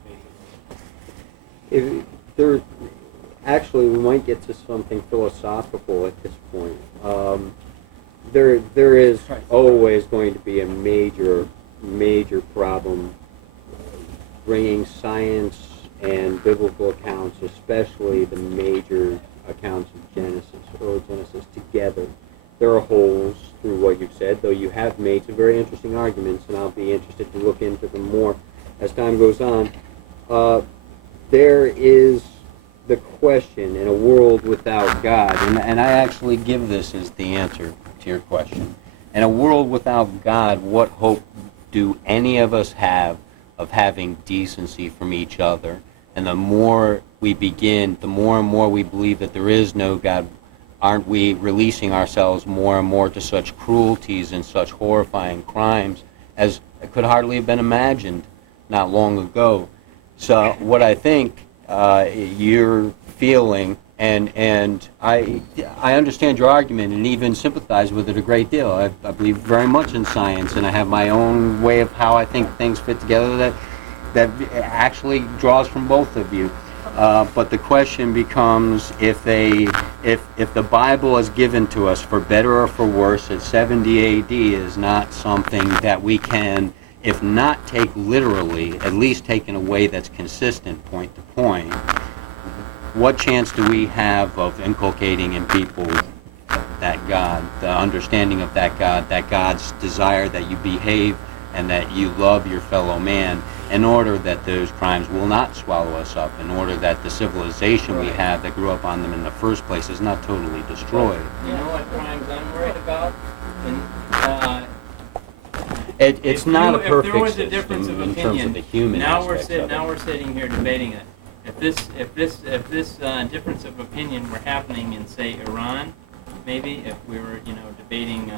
basically? If there, actually, we might get to something philosophical at this point. There is always going to be a major problem bringing science and biblical accounts, especially the major accounts of Genesis, early Genesis, together. There are holes through what you've said, though you have made some very interesting arguments, and I'll be interested to look into them more as time goes on. There is the question, in a world without God, and I actually give this as the answer to your question. In a world without God, what hope do any of us have of having decency from each other? And the more we begin, the more and more we believe that there is no God, aren't we releasing ourselves more and more to such cruelties and such horrifying crimes as could hardly have been imagined not long ago? So what I think you're feeling, and I understand your argument and even sympathize with it a great deal. I believe very much in science, and I have my own way of how I think things fit together that actually draws from both of you. But the question becomes, if the Bible is given to us for better or for worse at 70 AD is not something that we can, if not take literally, at least take in a way that's consistent point to point, what chance do we have of inculcating in people that God, the understanding of that God's desire that you behave and that you love your fellow man, in order that those crimes will not swallow us up, in order that the civilization we have that grew up on them in the first place is not totally destroyed? You know what crimes I'm worried about? It's not a If there was perfect a system difference of in opinion, terms of the human now we're aspects of it. sitting here debating it. If this difference of opinion were happening in, say, Iran, maybe if we were debating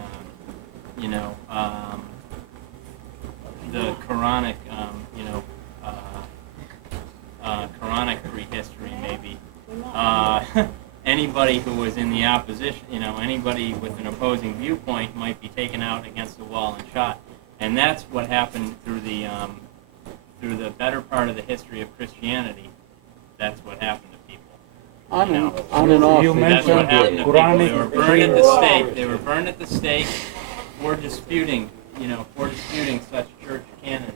the Quranic Quranic prehistory, maybe anybody who was in the opposition, anybody with an opposing viewpoint might be taken out against the wall and shot. And that's what happened through the better part of the history of Christianity. That's what happened to people. On and off. That's what happened to people. They were burned at the stake. They were burned at the stake for disputing such church canons.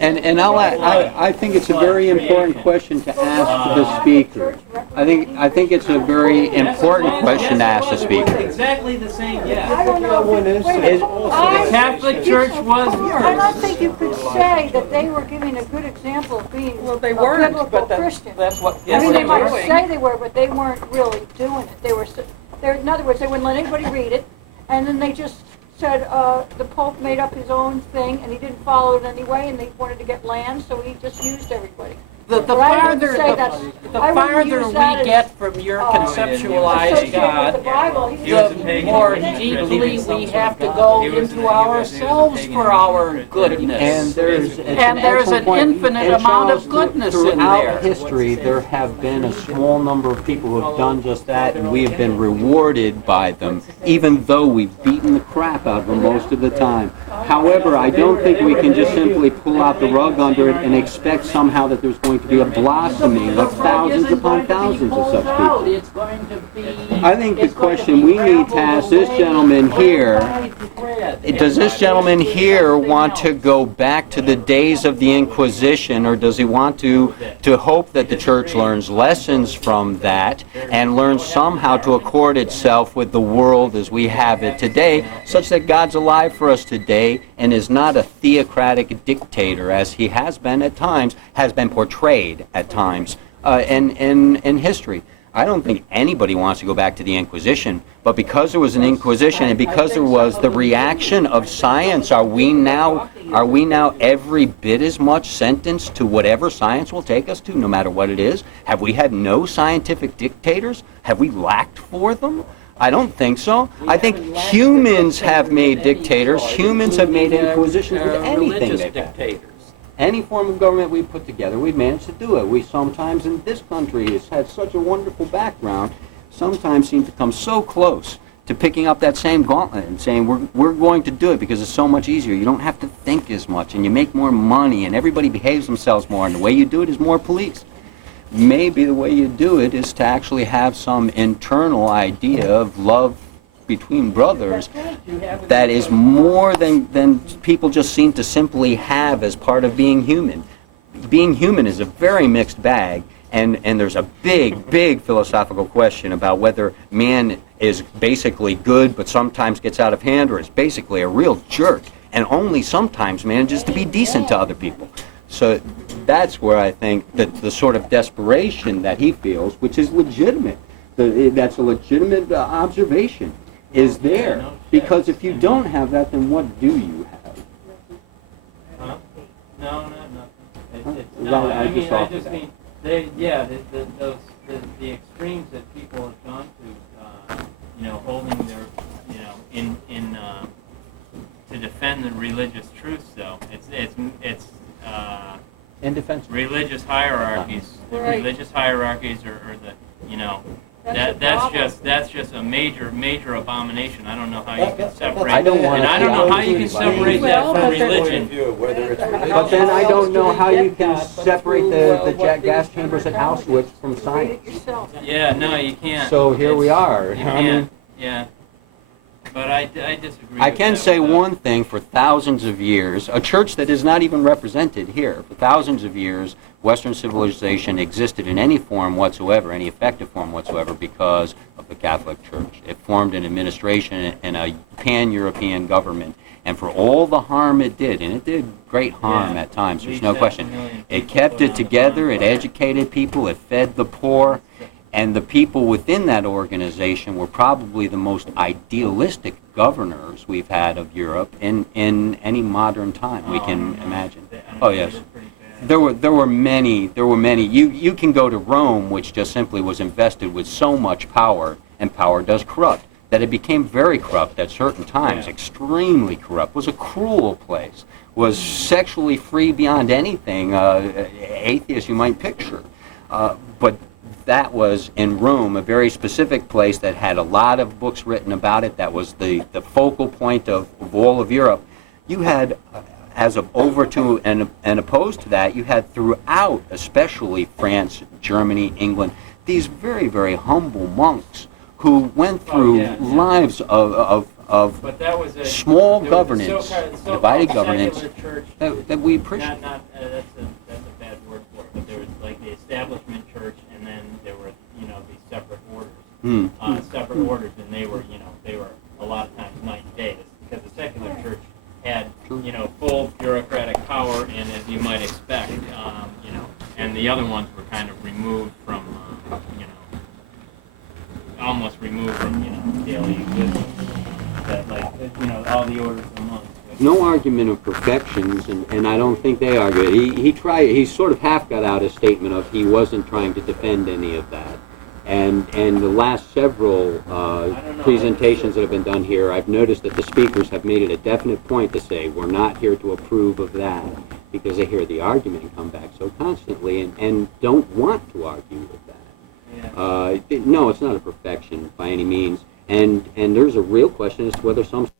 And I think it's a very important question to ask the speaker. I think it's a very important question to ask the speaker. Exactly the same, yeah. I don't know. The Catholic Church was worse. I don't think you could say that they were giving a good example of being a biblical Christian. That's what I mean, they might doing. say they were, but they weren't really doing it. In other words, they wouldn't let anybody read it, and then they just said the Pope made up his own thing, and he didn't follow it anyway, and they wanted to get land, so he just used everybody. The But I wouldn't farther say that's- the I wouldn't farther use we that as, get from your conceptualized associated with God, the Bible. the more deeply we have to go into ourselves for our goodness. And there's an infinite amount of goodness in throughout there. history, there have been a small number of people who have done just that, and we have been rewarded by them, even though we've beaten the crap out of them most of the time. However, I don't think we can just simply pull out the rug under it and expect somehow that there's going to be a blossoming of thousands upon thousands of such people. It's going to be. I think the question we need to ask this gentleman here, does this gentleman here want to go back to the days of the Inquisition, or does he want to hope that the church learns lessons from that and learns somehow to accord itself with the world as we have it today, such that God's alive for us today and is not a theocratic dictator as he has been at times, has been portrayed at times in history. I don't think anybody wants to go back to the Inquisition, but because there was an Inquisition and because there was the reaction of science, are we now every bit as much sentenced to whatever science will take us to, no matter what it is? Have we had no scientific dictators? Have we lacked for them? I don't think so. I think humans have made dictators. Humans have made inquisitions with anything they've had. Any form of government we put together, we've managed to do it. We sometimes, in this country, has had such a wonderful background, sometimes seem to come so close to picking up that same gauntlet and saying, we're going to do it because it's so much easier. You don't have to think as much, and you make more money, and everybody behaves themselves more, and the way you do it is more police. Maybe the way you do it is to actually have some internal idea of love between brothers that is more than people just seem to simply have as part of being human. Being human is a very mixed bag, and there's a big philosophical question about whether man is basically good but sometimes gets out of hand, or is basically a real jerk and only sometimes manages to be decent to other people. So that's where I think that the sort of desperation that he feels, which is legitimate, that's a legitimate observation, is there. Because if you don't have that, then what do you have? No, nothing. I just mean, the extremes that people have gone to, holding their, to defend the religious truths, though. It's indefensible. Religious hierarchies. The religious hierarchies are the, that's just a major abomination. I don't know how you can separate. I don't know how you can separate that from religion. But then I don't know how you can separate the gas chambers at Auschwitz from science. Yeah, no, you can't. So here we are. You can't. Yeah. But I disagree. I can say one thing: for thousands of years, a church that is not even represented here, for thousands of years, Western civilization existed in any form whatsoever, any effective form whatsoever, because of the Catholic Church. It formed an administration and a pan-European government. And for all the harm it did, and it did great harm at times, there's no question, it kept it together, it educated people, it fed the poor, and the people within that organization were probably the most idealistic governors we've had of Europe in any modern time we can imagine. Oh yes. There were many. You can go to Rome, which just simply was invested with so much power, and power does corrupt, that it became very corrupt at certain times, extremely corrupt, was a cruel place, was sexually free beyond anything atheist you might picture. But that was in Rome, a very specific place that had a lot of books written about it. That was the focal point of all of Europe. You had, as of over to and opposed to that, you had throughout, especially France, Germany, England, these very, very humble monks who went through lives of small governance, divided governance, that we appreciate. That's a bad word for it, but there was like the establishment church, and then there were these separate orders, separate orders, and they were a lot of times night and day, because the secular church had full bureaucratic power, and as you might expect, and the other ones were kind of removed from almost removed from daily existence. That all the orders of monks. No argument of perfections, and I don't think they argue. He sort of half got out a statement of he wasn't trying to defend any of that. And the last several presentations that have been done here, I've noticed that the speakers have made it a definite point to say, we're not here to approve of that, because they hear the argument come back so constantly and don't want to argue with that. No, it's not a perfection by any means. And there's a real question as to whether some